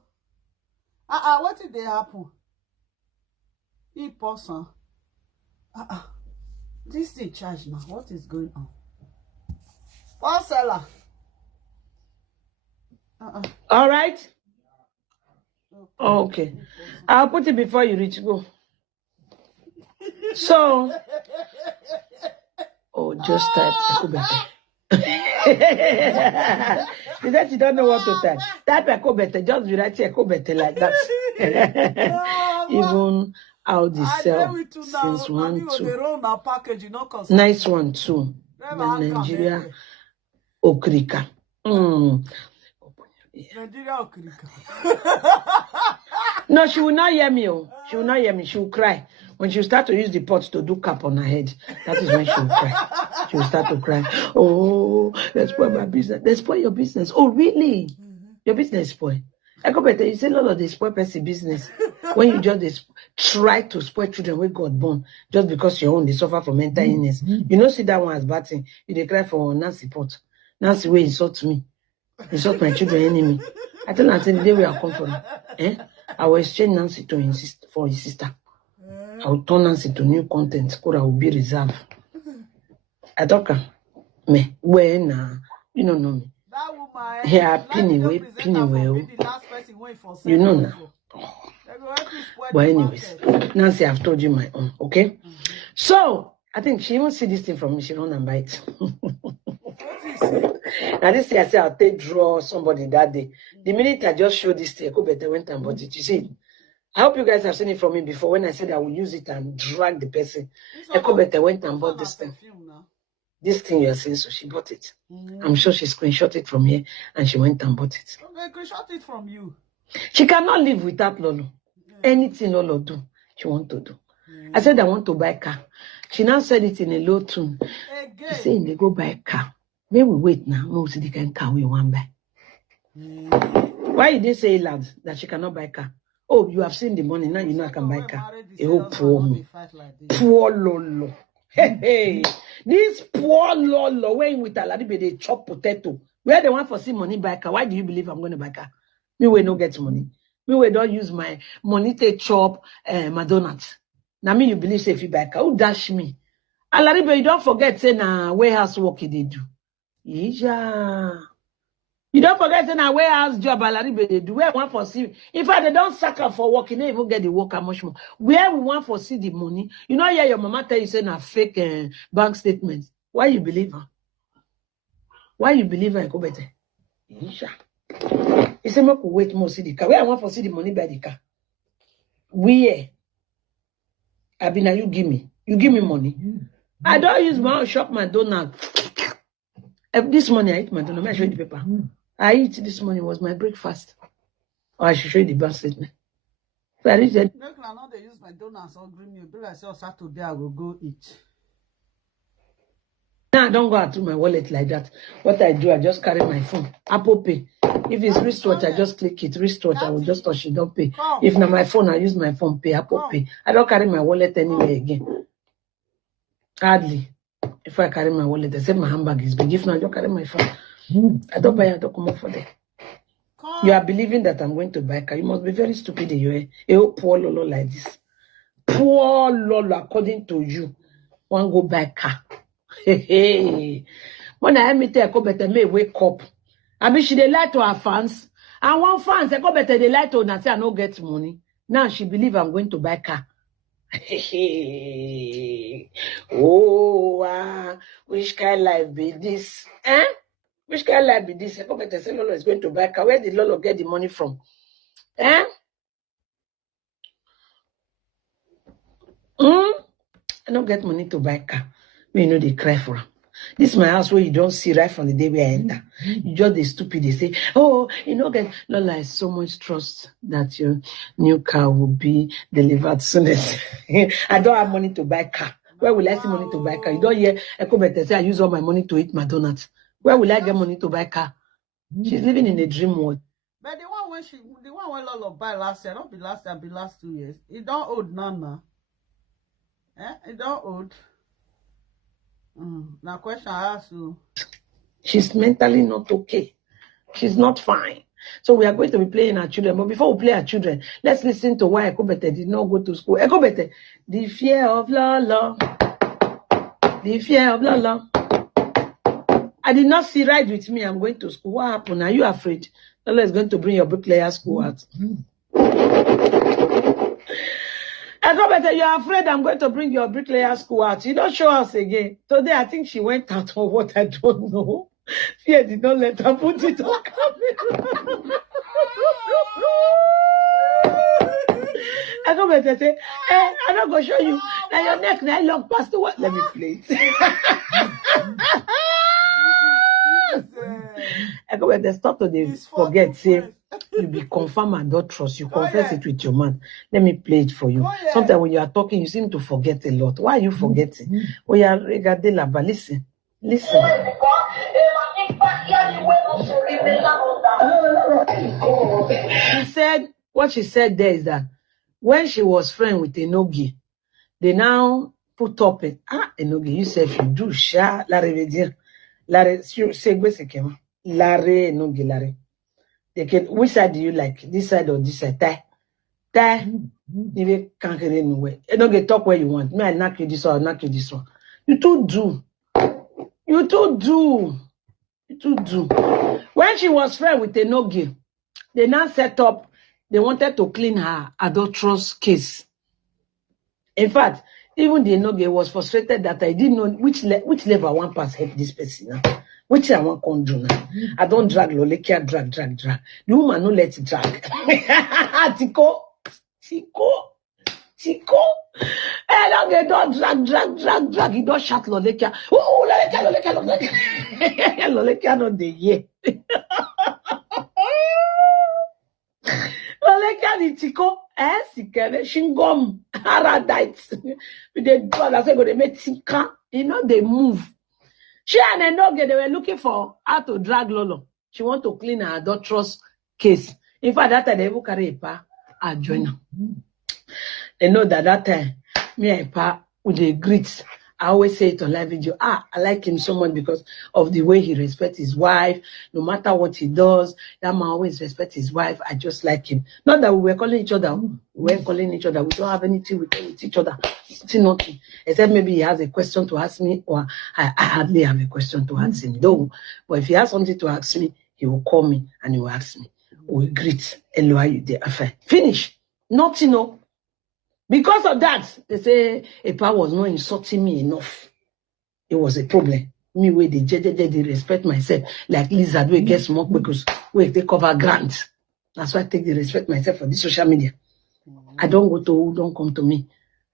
What did they happen? He person. This thing charge now. What is going on? Poor seller. All right. Oh, okay. I'll put it before you reach. Go. So. Oh, just type. She said she don't know what to type. Type Ekobete. Just be writing Ekobete like that. Even how the sell since 1 2. Nice one too. The Nigeria Okrika. Nigeria Okrika. No, she will not hear me. Oh. She will not hear me. She will cry. When she will start to use the pot to do cap on her head, that is when she will cry. She will start to cry. Oh, let's spoil my business. Let's spoil your business. Oh, really? Your business spoil. I go better. You say a lot of the spoil person business. When you just try to spoil children when God born, just because your own they suffer from mental illness. You know, see that one as bad thing. You they cry for Nancy pot. Nancy way insult me. Insult my children enemy. I tell Nancy the day we are come from. I will exchange Nancy to insist for his sister. I will turn Nancy to new content. Kura will be reserved. I talk me when you don't know me. That woman. Yeah, penny way. You know now. But anyways, Nancy, I've told you my own. Okay. So I think she won't see this thing from me. She run and bite. Now this thing I say I'll take draw somebody that day. The minute I just showed this thing, Ekobete went and bought it. You see, I hope you guys have seen it from me before when I said I will use it and drag the person. Ekobete went and bought this thing. This thing you are seeing, so she bought it. I'm sure she screenshot it from here and she went and bought it. Okay, screenshot it from you. She cannot live without Lolo. Anything Lolo do, she want to do. I said I want to buy a car. She now said it in a low tone. She said they go buy a car. Maybe we wait now. No, see the kind of car we want buy. Why did they say loud that she cannot buy a car? Oh, you have seen the money. Now you know I can buy a car. Oh, poor me. Poor Lolo. Hey. This poor Lolo when with Aladibe they chop potato. Where they want for see money buy a car? Why do you believe I'm going to buy a car? Me will not get money. Me we don't use my money to chop my donuts. Now me you believe say if you buy car, who dash me? Alaribe, you don't forget say na warehouse work they do. Yeah. You don't forget say na warehouse job Alaribe they do. Where we want for see. In fact, they don't sack up for work, you don't even get the work how much more. Where we want for see the money. You know, yeah, your mama tell you say na fake bank statements. Why you believe her? Why you believe her? Go better. Yeah. He said, "Make we wait more see the car. Where I want for see the money by the car. Where? Abina, you give me. You give me money. I don't use my own shop my donut. This morning I eat my donut. May I show you the paper? I eat this morning was my breakfast. Or I should show you the bank statement. So I reached it. Make I know they use my donuts or green milk. Be like say Saturday I will go eat. Now I don't go out to my wallet like that. What I do, I just carry my phone. Apple Pay. If it's wristwatch, I just click it. Wristwatch, I will just touch it, don't pay. If not my phone, I use my phone pay, Apple Pay. I don't carry my wallet anywhere again. Hardly. If I carry my wallet, except my handbag is big. If not, I don't carry my phone. I don't buy, I don't come up for that. You are believing that I'm going to buy a car. You must be very stupid in your head. A poor Lolo like this. Poor Lolo, according to you. One go buy a car. Hey. When I meet her, I go better may wake up. I mean, she dey lie to her fans. And one fans, I go better they lie to her and say I no get money. Now she believe I'm going to buy a car. Oh, which kind of life be this? Eh? Which kind of life be this? I go better say Lolo is going to buy a car. Where did Lolo get the money from? Eh? I don't get money to buy a car. You know they cry for her. This is my house where you don't see right from the day where I enter. You just the stupid, they say, oh, you know, get Lola has so much trust that your new car will be delivered soon as I don't have money to buy a car. Where will I see money to buy a car? You don't hear Echo better say I use all my money to eat my donuts. Where will I get money to buy a car? She's living in a dream world. But the one when Lolo buy last year, not be last year, be last 2 years. It don't old now. It don't old. Now question I ask you. She's mentally not okay. She's not fine. So we are going to be playing our children. But before we play our children, let's listen to why Ekobete did not go to school. Ekobete, the fear of Lolo. The fear of Lolo. I did not see right with me. I'm going to school. What happened? Are you afraid? Lolo is going to bring your bricklayer school out. Ekobete, you're afraid I'm going to bring your bricklayer school out. You don't show us again. Today, I think she went out or what, I don't know. Fear did not let her put it on camera. Ekobete say, hey, I'm not going to show you. Now your neck, now long past the what? Let me play it. Ekobete, stop to forget, say, you be confirmed adulterous. You confess it with your mouth. Let me play it for you. Sometimes when you are talking, you seem to forget a lot. Why are you forgetting? Oh, yeah, regardez là-bas. Listen. Listen. She said, what she said there is that when she was friend with Enogi, they now put up it. Enogi, you say if you do, sha, la revedir. Lare, c'est Lare, Enogi, Lare. They can, which side do you like? This side or this side? Die. You can't get anywhere. You don't get talk where you want. Me, I knock you this one, I'll knock you this one. You two do. You two do. You two do. When she was friend with Enogi, they now set up, they wanted to clean her adulterous case. In fact, even the Enogi was frustrated that I didn't know which level I want pass help this person now. Which I want to do now. I don't drag Lolekia, drag. The woman no let it drag. Tiko. Don't drag. He don't shout Lolekia. Oh, Lolekia. Lolekia no dey hear. Lolekia ni Tiko. Sikere, Shingom, Haradites. With the brother say go they make Tika. You know they move. She and Enoge, they were looking for how to drag Lolo. She want to clean her adulterous case. In fact, that time they even carry a pa and join her. They know that time, me and pa with the grits I always say it on live video. I like him so much because of the way he respects his wife. No matter what he does, that man always respects his wife. I just like him. Not that we were calling each other. We weren't calling each other. We don't have anything with each other. Nothing. Except maybe he has a question to ask me, or I hardly have a question to ask him, though. But if he has something to ask me, he will call me and he will ask me. We greet. Hello, are you there? Finish. Nothing, no. Because of that, they say Epa was not insulting me enough. It was a problem. Me, where they respect myself. Like Lizard, we get smoke because we they cover grants. That's why I take the respect myself for this social media. I don't go to who don't come to me.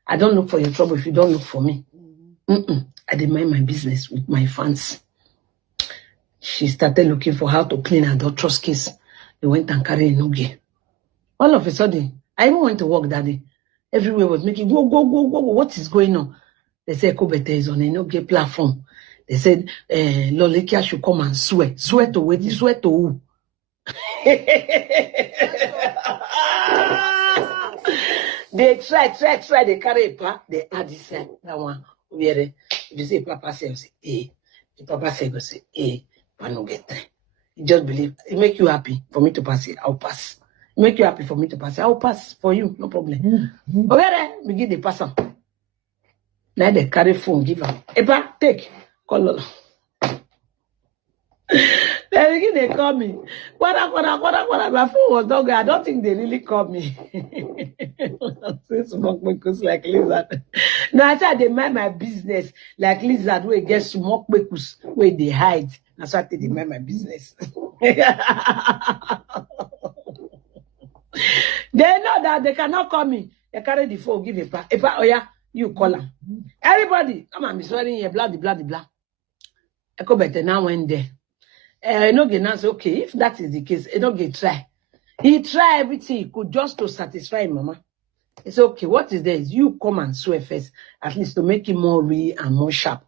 I don't look for your trouble if you don't look for me. I did mind my business with my fans. She started looking for how to clean her daughter's case. They went and carried Enoge. All of a sudden, I even went to work that day. Everywhere was making go. What is going on? They said Kobete is on a Enoge platform. They said Lolekia should come and swear. Swear to wait, swear to who? They try, they carry a pa, they add this that one. If you say Papa says A, if Papa says say A, I no get there. You just believe it make you happy for me to pass it, I'll pass. It make you happy for me to pass it, I'll pass for you, no problem. Okay, we give the person. Now they carry phone, give her. Epa, take, call her. They call me. What? My phone was not good. I don't think they really call me. Smoke bekus like lizard. No, I said they mind my business like lizard where get smoke bekus where they hide. That's why they mind my business. They know that they cannot call me. They carry the phone, give Epa. Epa, oh yeah, you call them. Everybody, come on, be swearing here, blah. I go better now when there. Enoge now say, okay, if that is the case, Enoge try. He tried everything he could just to satisfy mama. He said, okay, what is there? You come and swear first, at least to make him more real and more sharp.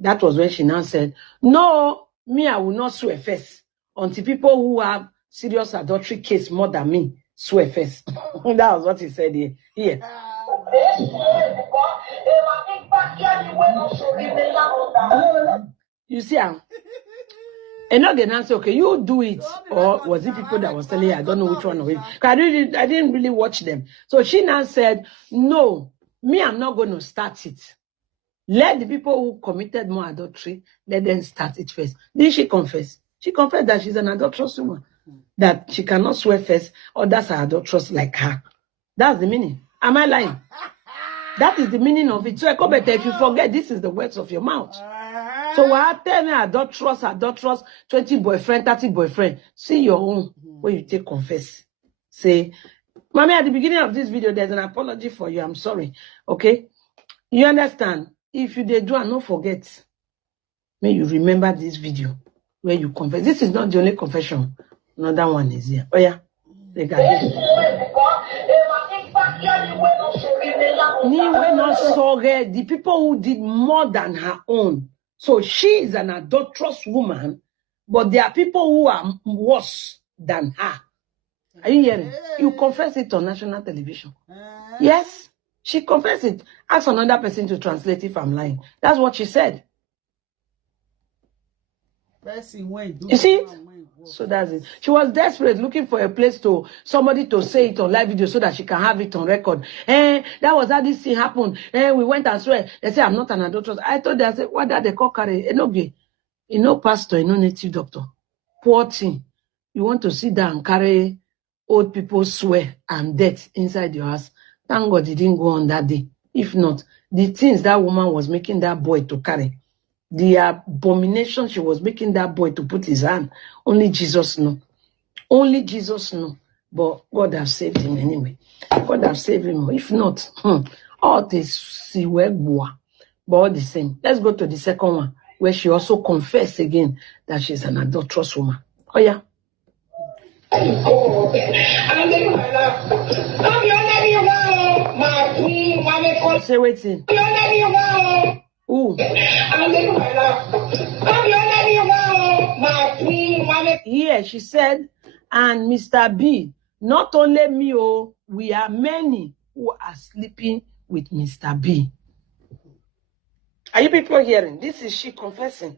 That was when she now said, no, me, I will not swear first until people who have serious adultery case more than me swear first. That was what he said here. Here. You see how? And not the answer, okay, you do it. Or was it people that was telling you? I don't know which one of it. I didn't really watch them. So she now said, no, me, I'm not going to start it. Let the people who committed more adultery, let them start it first. Did she confess? She confessed that she's an adulterous woman. That she cannot swear first, or that's her adulterous like her. That's the meaning. Am I lying? That is the meaning of it. So if you forget, this is the words of your mouth. So what tell me adulterous, 20 boyfriend, 30 boyfriend. See your own when you take confess. Say, Mommy, at the beginning of this video, there's an apology for you. I'm sorry. Okay? You understand? If you did do and not forget, may you remember this video where you confess. This is not the only confession. Another one is here. Oh yeah. The people who did more than her own. So she is an adulterous woman, but there are people who are worse than her. Are you hearing? You confess it on national television. Yes, she confessed it. Ask another person to translate if I'm lying. That's what she said. You see it? So that's it. She was desperate, looking for a place to somebody to say it on live video so that she can have it on record. That was how this thing happened. We went and swear. They say I'm not an adulteress. I told them, I said, what did they call carry? Enoge, you know, pastor, you know, native doctor. Poor thing. You want to sit down and carry old people swear and death inside your house. Thank God it didn't go on that day. If not, the things that woman was making that boy to carry, the abomination she was making that boy to put his hand, only Jesus know. Only Jesus know. But God has saved him anyway. God has saved him. If not, all this but all the same. Let's go to the second one, where she also confessed again that she's an adulterous woman. Oh yeah. Say waiting. Ooh. Yeah, she said, and Mr. B, not only me, we are many who are sleeping with Mr. B. Are you people hearing? This is she confessing.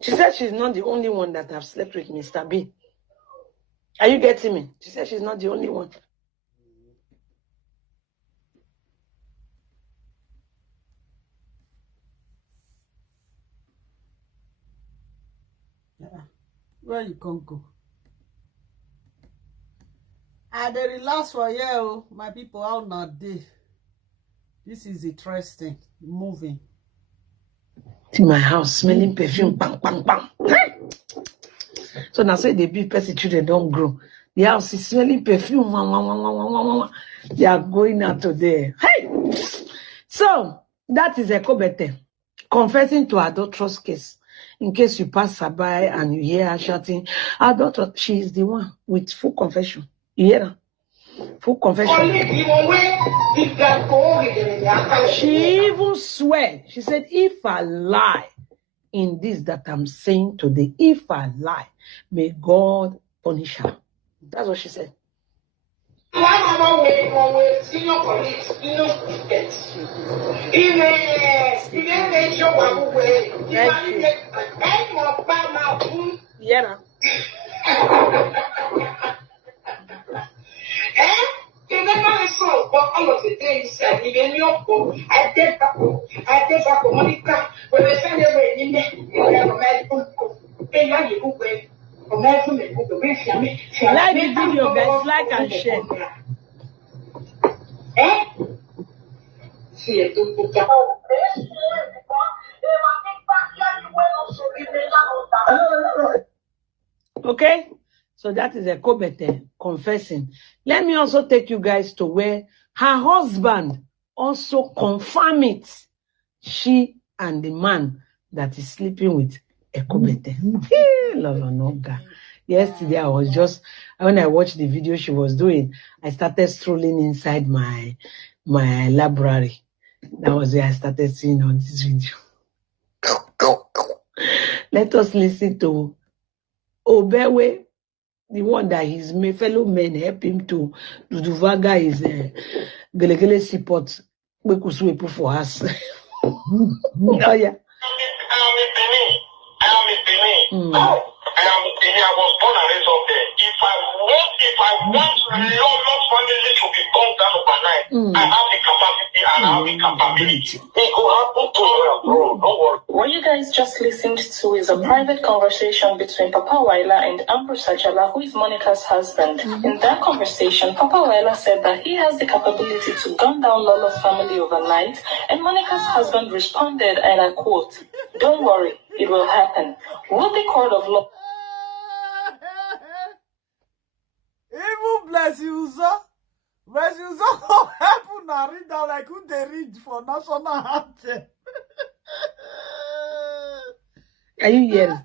She said she's not the only one that have slept with Mr. B. Are you getting me? She said she's not the only one. Yeah. Where you can go? And they relax for you, my people. How not day? This is interesting. Moving. To my house, smelling perfume, bang, bang, bang. So now say the big person children don't grow. The house is smelling perfume. Wah, wah, wah, wah, wah, wah, wah. They are going out today. Hey! So that is Ekobete confessing to adulterous case. In case you pass her by and you hear her shouting, adulterous, she is the one with full confession. You hear her? Full confession. She even swear. She said, if I lie in this that I'm saying today, if I lie, may God punish her. That's what she said. Senior colleagues, Yeah. But all of the days I did that for Monica. When they send away in there, like the video, guys, like and share. Okay, so that is Ekobete confessing. Let me also take you guys to where her husband also confirm it. She and the man that is sleeping with Ekobete. Yesterday, I was just, when I watched the video she was doing, I started strolling inside my library. That was where I started seeing on this video. Let us listen to Obewe, the one that his fellow men help him to Duduvaga is Gelegele support. We could sweep for us. Oh, yeah. I am in Benin. I was born and raised up there. If I want lawless family to be gone down overnight, I have the capacity and I have the capability. It could happen to her, bro. Don't worry. What you guys just listened to is a private conversation between Papa Wahala and Ambrose Ajala, who is Monica's husband. In that conversation, Papa Wahala said that he has the capability to gun down Lola's family overnight, and Monica's husband responded, and I quote, "Don't worry, it will happen. Will the court of law..." Even bless you, sir. Bless you, sir. What happened now? Read down like who they read for national anthem. Are you hearing?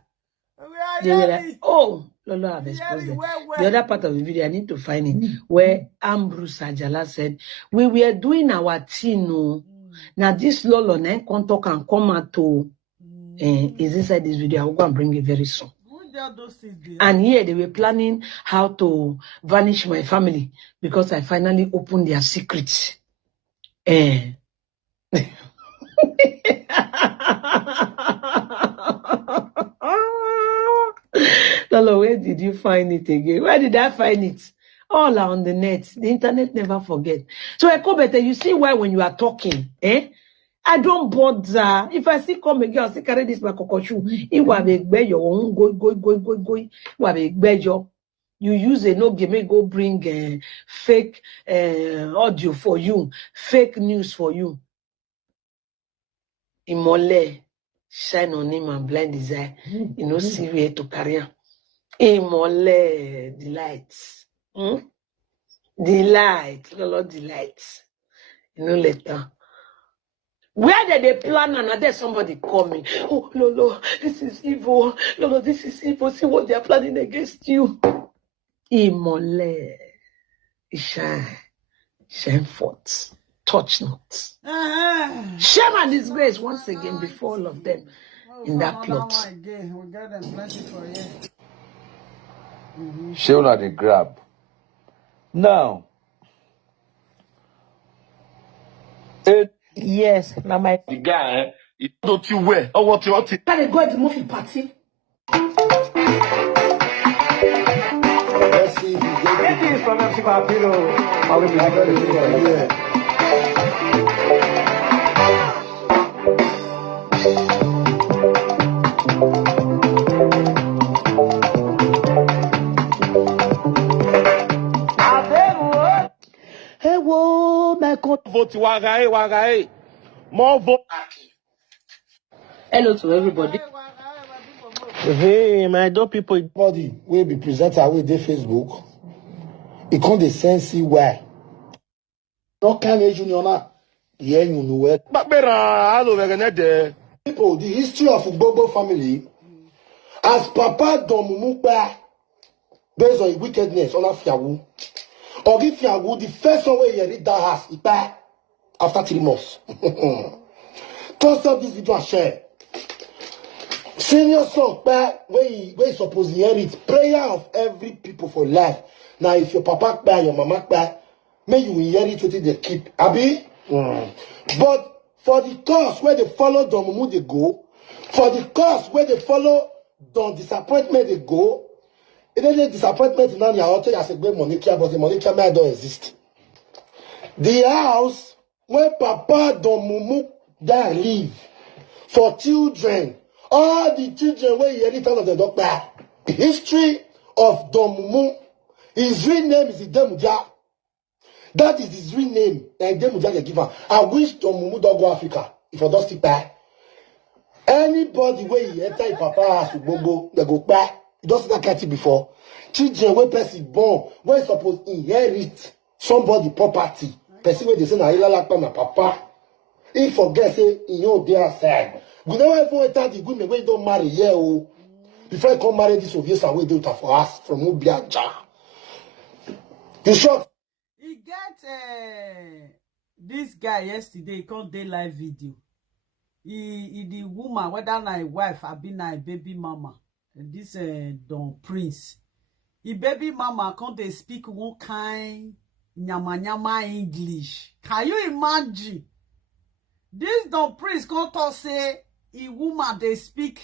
They were like, Hearing. oh, Lolo have exposed them. The other part of the video, I need to find it, where Ambrose Ajala said, we were doing our thing, no. Now this Lolo, can talk and come out to, is inside this video. I will go and bring it very soon. And here they were planning how to vanish my family because I finally opened their secrets. Lolo, where did you find it again? Where did I find it? All are on the net. The internet never forget. So Ekobete, you see why when you are talking, I don't bother. If I see come again, I'll see carry this my kokoshu. It will be your own go. It will be your. You use a no game, go bring fake audio for you, fake news for you. Imole, shine on him and blind his eye. You know, see where to carry on. Imole, delights. Delight, Lolo, delights. You know, later. Where did they plan another somebody coming? Oh, Lolo, this is evil. Lolo, this is evil. See what they are planning against you. Imole, shine forth, touch not. Shame and disgrace once again before all of them in that plot. Shame not the grab. Now, Yes, now my The guy, Don't you wear? Or what you want? Can they go at the movie party? Let's see if you get it. From MC Papiro. Hey, whoa, my God. Vote wagae. More vote. Hello to everybody. Hey, my dog people. Body will be presenter with their Facebook. It can't the sense why. Not kind of junior now. Yeah, you know it. But better, I don't know. People, the history of Gbogbo family, as Papa Domumupa, based on wickedness, on a fiawu, or if fiawu, the first one where you read that house, he buy after 3 months. First up this video and share. Senior song, where you supposed to hear it, prayer of every people for life. Now, if your papa buy, your mama buy, may you hear it until they keep. Abi? But for the cause where they follow Don Mumu, they go. For the cause where they follow Don Disappointment, they go. It ain't disappointment now. They are out there as a great Monica, but the Monica may don't exist. The house where Papa Don Mumu die live for children. All the children where he inherit of the doctor. The history of Don Mumu. His real name is Idemuja. That is his real name. And Idemuja they give her. I wish Don Mumu don't go Africa. If I don't stick back. Anybody where he enter Papa house to Bobo, they go back. He doesn't that catch it before. Children where person born, where supposed to inherit somebody property. Person where they say na ila like my papa. He forget say in your dear side. We never even enter the women where you don't marry here. Oh. Before I come marry this of yes, and we do it for us from Ubiaja. You shot. He get this guy yesterday, he come dey live video. He the woman, whether na wife or be na baby mama. This Don Prince. He baby mama come dey speak one kind nyama English. Can you imagine? This Don Prince come talk say a woman they speak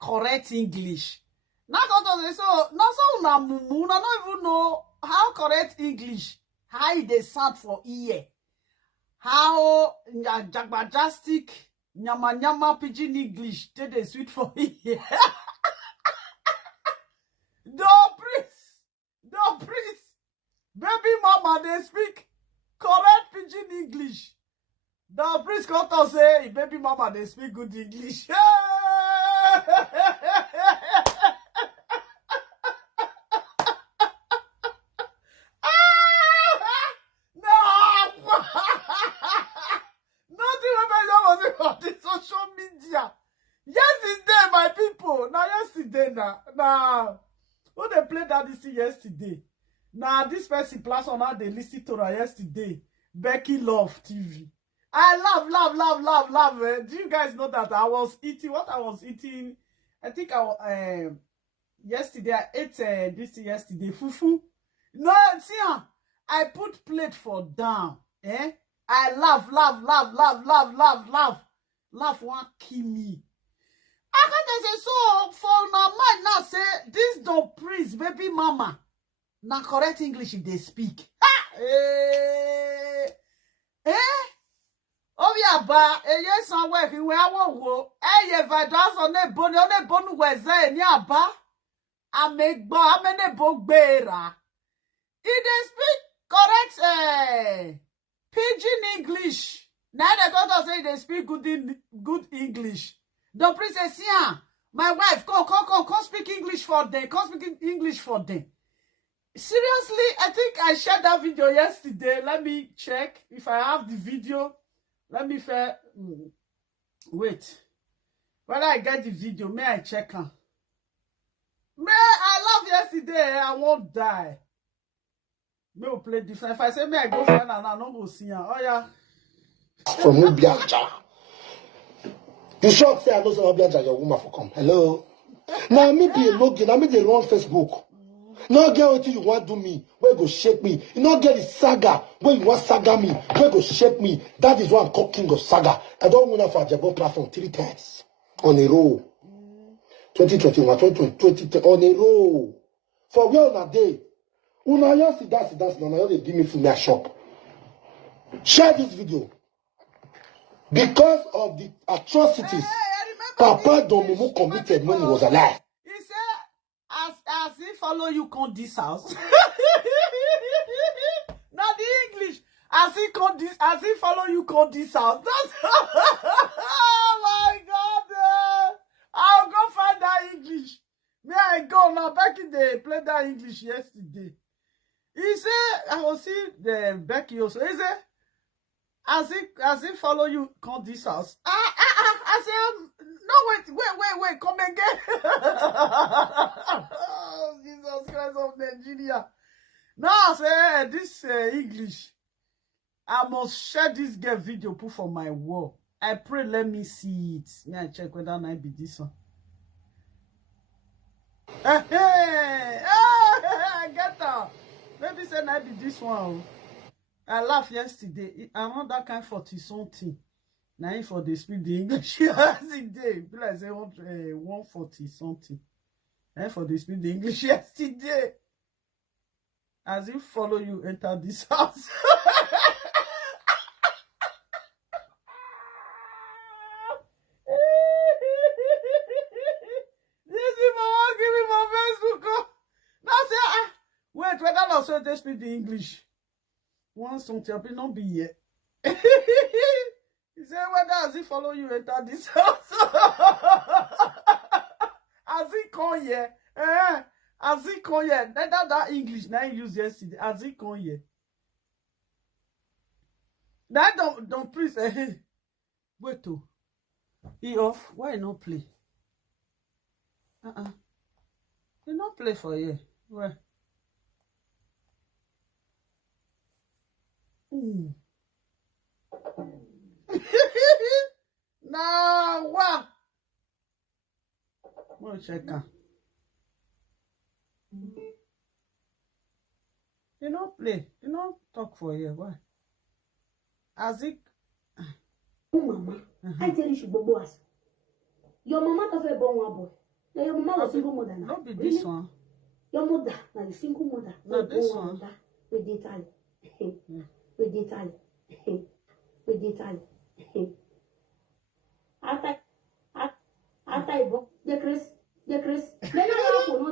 correct English. Now come talk say so na mumu na not even know how correct English, how they sound for ear, how jagbajastic nyama pidgin English they sweet for ear. Don Prince, baby mama they speak correct pidgin English. Don Prince come to say baby mama they speak good English. On the social media. Yesterday, my people. Now yesterday now. When they played that this thing yesterday. Now this person plus on how they listened to her yesterday. Becky Love TV. I love. Do you guys know that I was eating what I was eating? I think yesterday I ate this thing yesterday. Fufu. No, see, I put plate for down. I laugh. Laugh won't kill me. I can't say so for my mind now say this Don Prince baby mama. Na correct English if they speak. Obiaba, eye somewhere we wo. Eye vadas on a bonu weze ni aba. Amegbo amene bogbera. If they speak correct pidgin English. Now they go to say they speak good English. The princess here, my wife, come speak English for them. Come speak English for them. Seriously, I think I shared that video yesterday. Let me check if I have the video. Let me wait. When I get the video, may I check her? May I love yesterday. I won't die. May we play different. If I say may I go find her, I don't go see her. Oh yeah. From Ubiaja. You shock say I know some Ubiaja your woman for come. Hello. Now me be a login. Now me they run Facebook. No get what you want do me, where go shake me. You not get the saga, where you want saga me, where go shake me. That is why I'm called king of saga. I don't win for a Jabo platform 3 times on a row. 2021, 2020, on a row. For where on a day. Una just see that, now they give me from their shop. Share this video. Because of the atrocities Papa Domumu committed when he was alive. He said, as he follow you come this house. Not the English. As he follow you come this house. That's oh my God. I'll go find that English. May I go now? Becky they played that English yesterday. He said, I will see the Becky also. He said, as he follow you come this house. I said, no, wait, come again. Oh, Jesus Christ of Nigeria. Now I say this English. I must share this girl video put for my wall. I pray let me see it. May I check whether I be this one. Hey, get her. Maybe say I be this one. I laughed yesterday. I'm not that kind 40 something. Now for the speak the English yesterday. Be like say 140 something. And for the speak the English yesterday. As if follow you enter this house. This is my give me my Facebook. Now say wait, whether not so they speak the English. One something will not be here. He said, whether as he follow you enter this house. As he come here. As he come here. That English now he used yesterday. As he come here. That don't please. Wait to. He off. Why not play? He not play for you. Where? Nah, what? We'll check her. You don't play. You don't talk for you. Why? As it. Oh, Mama, I tell you, she go boss. Your mama don't have born one boy. Now your mama was single mother. Not be this one. Your mother, now the single mother. Not this one. With the time. With the time. With the time. After the Chris. Then I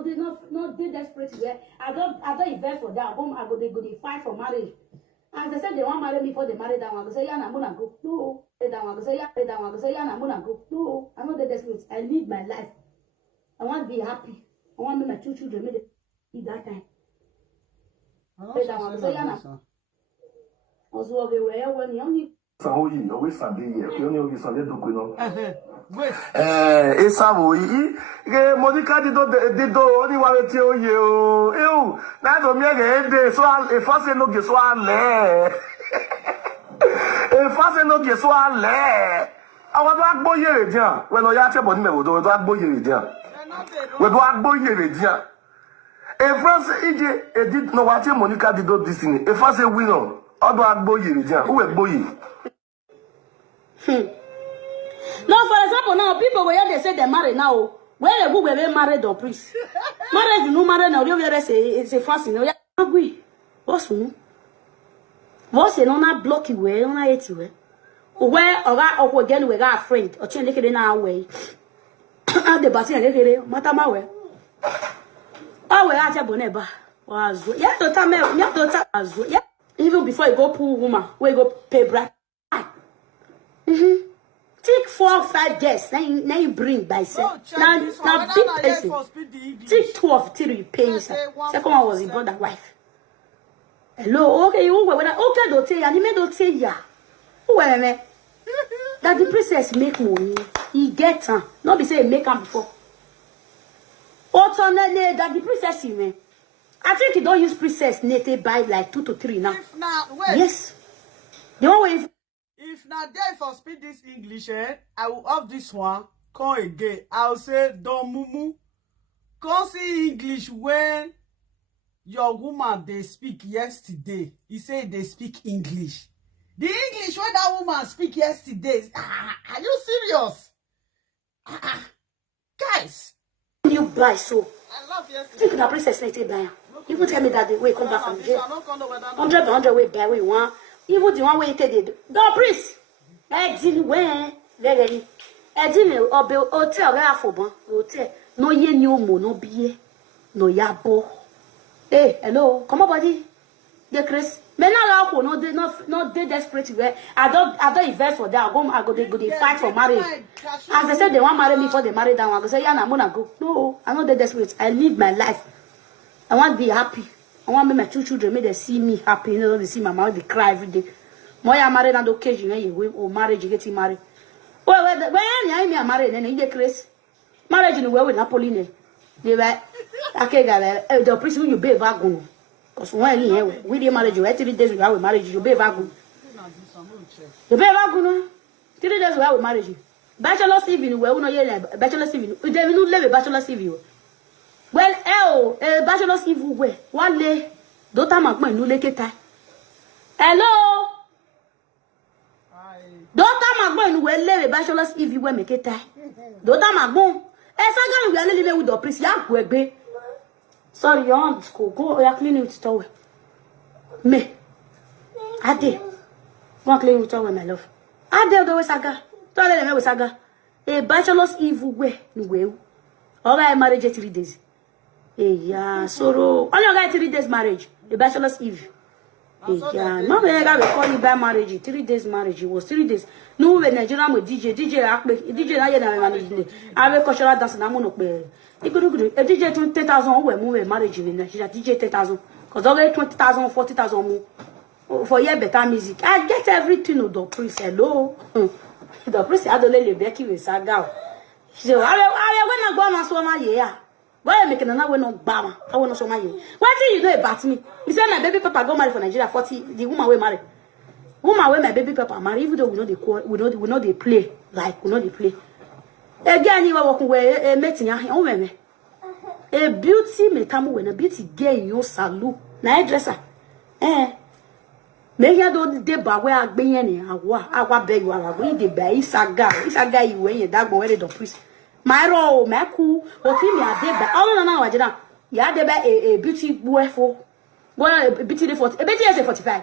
not desperate where I don't invest for that. I go they fight for marriage. As they said they want marry me before they marry that one. I go say yeah, I'm gonna go. No, that one. I go say yeah, that one. I go say yeah, I'm gonna go. No, I'm not desperate. I need my life. I want to be happy. I want my 2 children make it that time. That one. I go say yeah, now. Also, okay, where when you only. Saoyi, always Sunday here. You only Sunday do go now. Wait. Esa moyi. Monica did only one tell you. Ew, na do me get so e fase no ge so ale. E fase no ge so ale. Àwọn tó agboye re dian. We no ya chebo ni me do agboye re dian. We do agboye re dian. E France ije edit no wa Monica did do this thing. E fase win on. Odo agboye re dian. Who egboye? No, for example, now people where they say they marry now, where they go where they married or priest. Marriage, you know, married now, you say it's a fasting. You agree? What's wrong? What's it on a blocky way, on a 80 way? Where or again we got a friend or change it in our way. At the basin, Matama way. Oh, we are a boneba. Was yeah, to tell me, yeah, even before you go poor woman, we go pay bride. Take 4 or 5 days, now you bring by self. Now big person. Take 2 or 3 you pay yourself. Second one was the brother wife. Hello, okay, you were okay, don't tell ya, you may don't tell ya. Who am I? That the princess make money, he get her. Not be say make her before. Alternately, that the princess you man. I think you don't use princess net buy like 2 to 3 now. If not, wait. Yes. The one way. If not there for speak this English, I will off this one. Come again. I'll say Don Mumu. Come see English when your woman they speak yesterday. He said they speak English. The English where that woman speak yesterday. Are you serious? Guys. You buy so. I love yesterday. Think the princess let it buy. You won't tell me that the way come back from jail. 100 way buy we want. Even the one way it did. Go priest. Exil when very. Exil obe hotel where for hotel. No ye new mo no be no yabo. Hey, hello, come on, buddy. The Chris. Men are not they desperate where I don't invest for that. I go they fight for marriage. As they said they want to marry me before they marry down. I go say, yeah, I'm gonna go. No, I'm not that desperate. I live my life. I want to be happy. I want my two children make they see me happy. You know, they see my mom, they cry every day. More you married on the occasion when you or marriage you get married. Well, when you married, then you get Chris. Marriage in the way with Napoleon. They were the priest when you be vagun. Because when you with your marriage, you 3 days we have marriage, you be vagun. You be vagun. 3 days we have marriage. Bachelor's evening, we no hear bachelor's evening. We don't even live a bachelor's evening. Well, bachelor's evening we one day. Daughter magma no leketa. Hello. Daughter magma no we live a bachelor's evening we make it. Daughter magma. Saga we are living with the priest. Ya gwegbe. Sorry, your aunt go. You clean with towel. Me. Ade. Go clean with towel, my love. Ade the way saga. Tell them we saga. A bachelor's eve we no. All I marriage 3 days. Yeah, sorrow. Only got 3 days marriage. A bachelor's eve. Yeah, no we call you by marriage. 3 days marriage. It was 3 days. No we Nigerian with DJ na ye na manage. I will cultural dance na mo no pe. A DJ 20,000 we move marriage in Nigeria. DJ 10,000. Cause already 20,000, 40,000 more for year better music. I get everything of the priest. Hello. The priest had to let Becky with saga. She said, I when I go so my year. Why am I making another no bama? I want to so my year. What do you know about me? He said my baby papa got married for Nigeria 40. The woman we married. Woman where my baby papa married, even though we know they play. Like we know they play. Again, you are walking where a meeting a beauty may come when a beauty gay in your salon. Na dresser. May you do the bar where I be any. I beg you are going to buy Isaga you when you dog where the priest. My roll, my cool, or me a deba. Oh, no, I did. Ya deba a beauty boy for what a beauty 40, a beauty is a 45.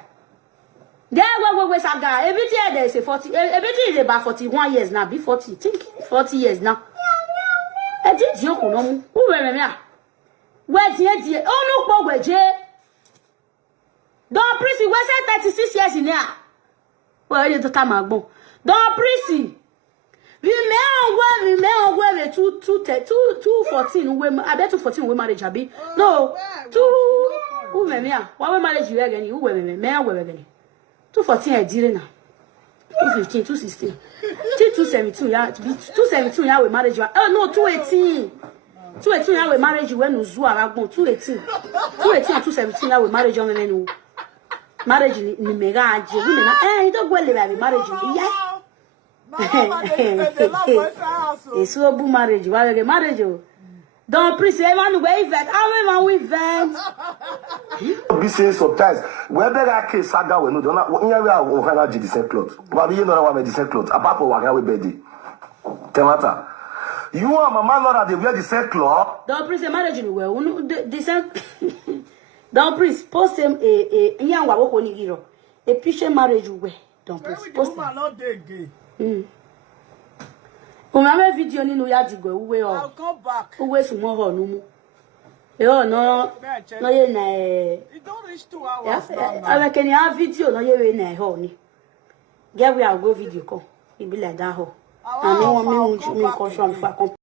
There where Saga, a beauty there is a 40, a beauty is about 41 years now, be 40, think 40 years now. I did you know who were me? Where's the oh no, where Jay? Don't Prissy, where's 36 years in there? Well, you to come out. Don't Prissy. We may 214 women. I bet 214 we marriage abi. No, 2 women me. Why we marriage you again? You women me again. 214 I did now. 215, 216, 217 ya. 217 ya we marriage you. Oh no, 218. 218 ya we marriage you when Uzu aragbon 218. 218 and 217 ya we marriage you when marriage ni mega aje. Women you don't go live marriage. Yeah. It's a boom marriage. Why get marriage? Don't please everyone wave that. Everyone wave that. Be saying sometimes whether that case saga we no don't know we are the same clothes. But we know we the same clothes. Apart from we bedi. Temata. You and mama Lord they wear the same clothes. Don't please marriage we wear the same. Don't please post them a yan wa wo ni giro. A picture marriage we. Don't please post them. Umame video ni no ya digwe uwe o. I'll come back. Uwe sumo ho numu. No ye na It don't reach 2 hours. I can have video no ye we na ho ni. Get we I'll go video call. It be like that ho. And no one me caution for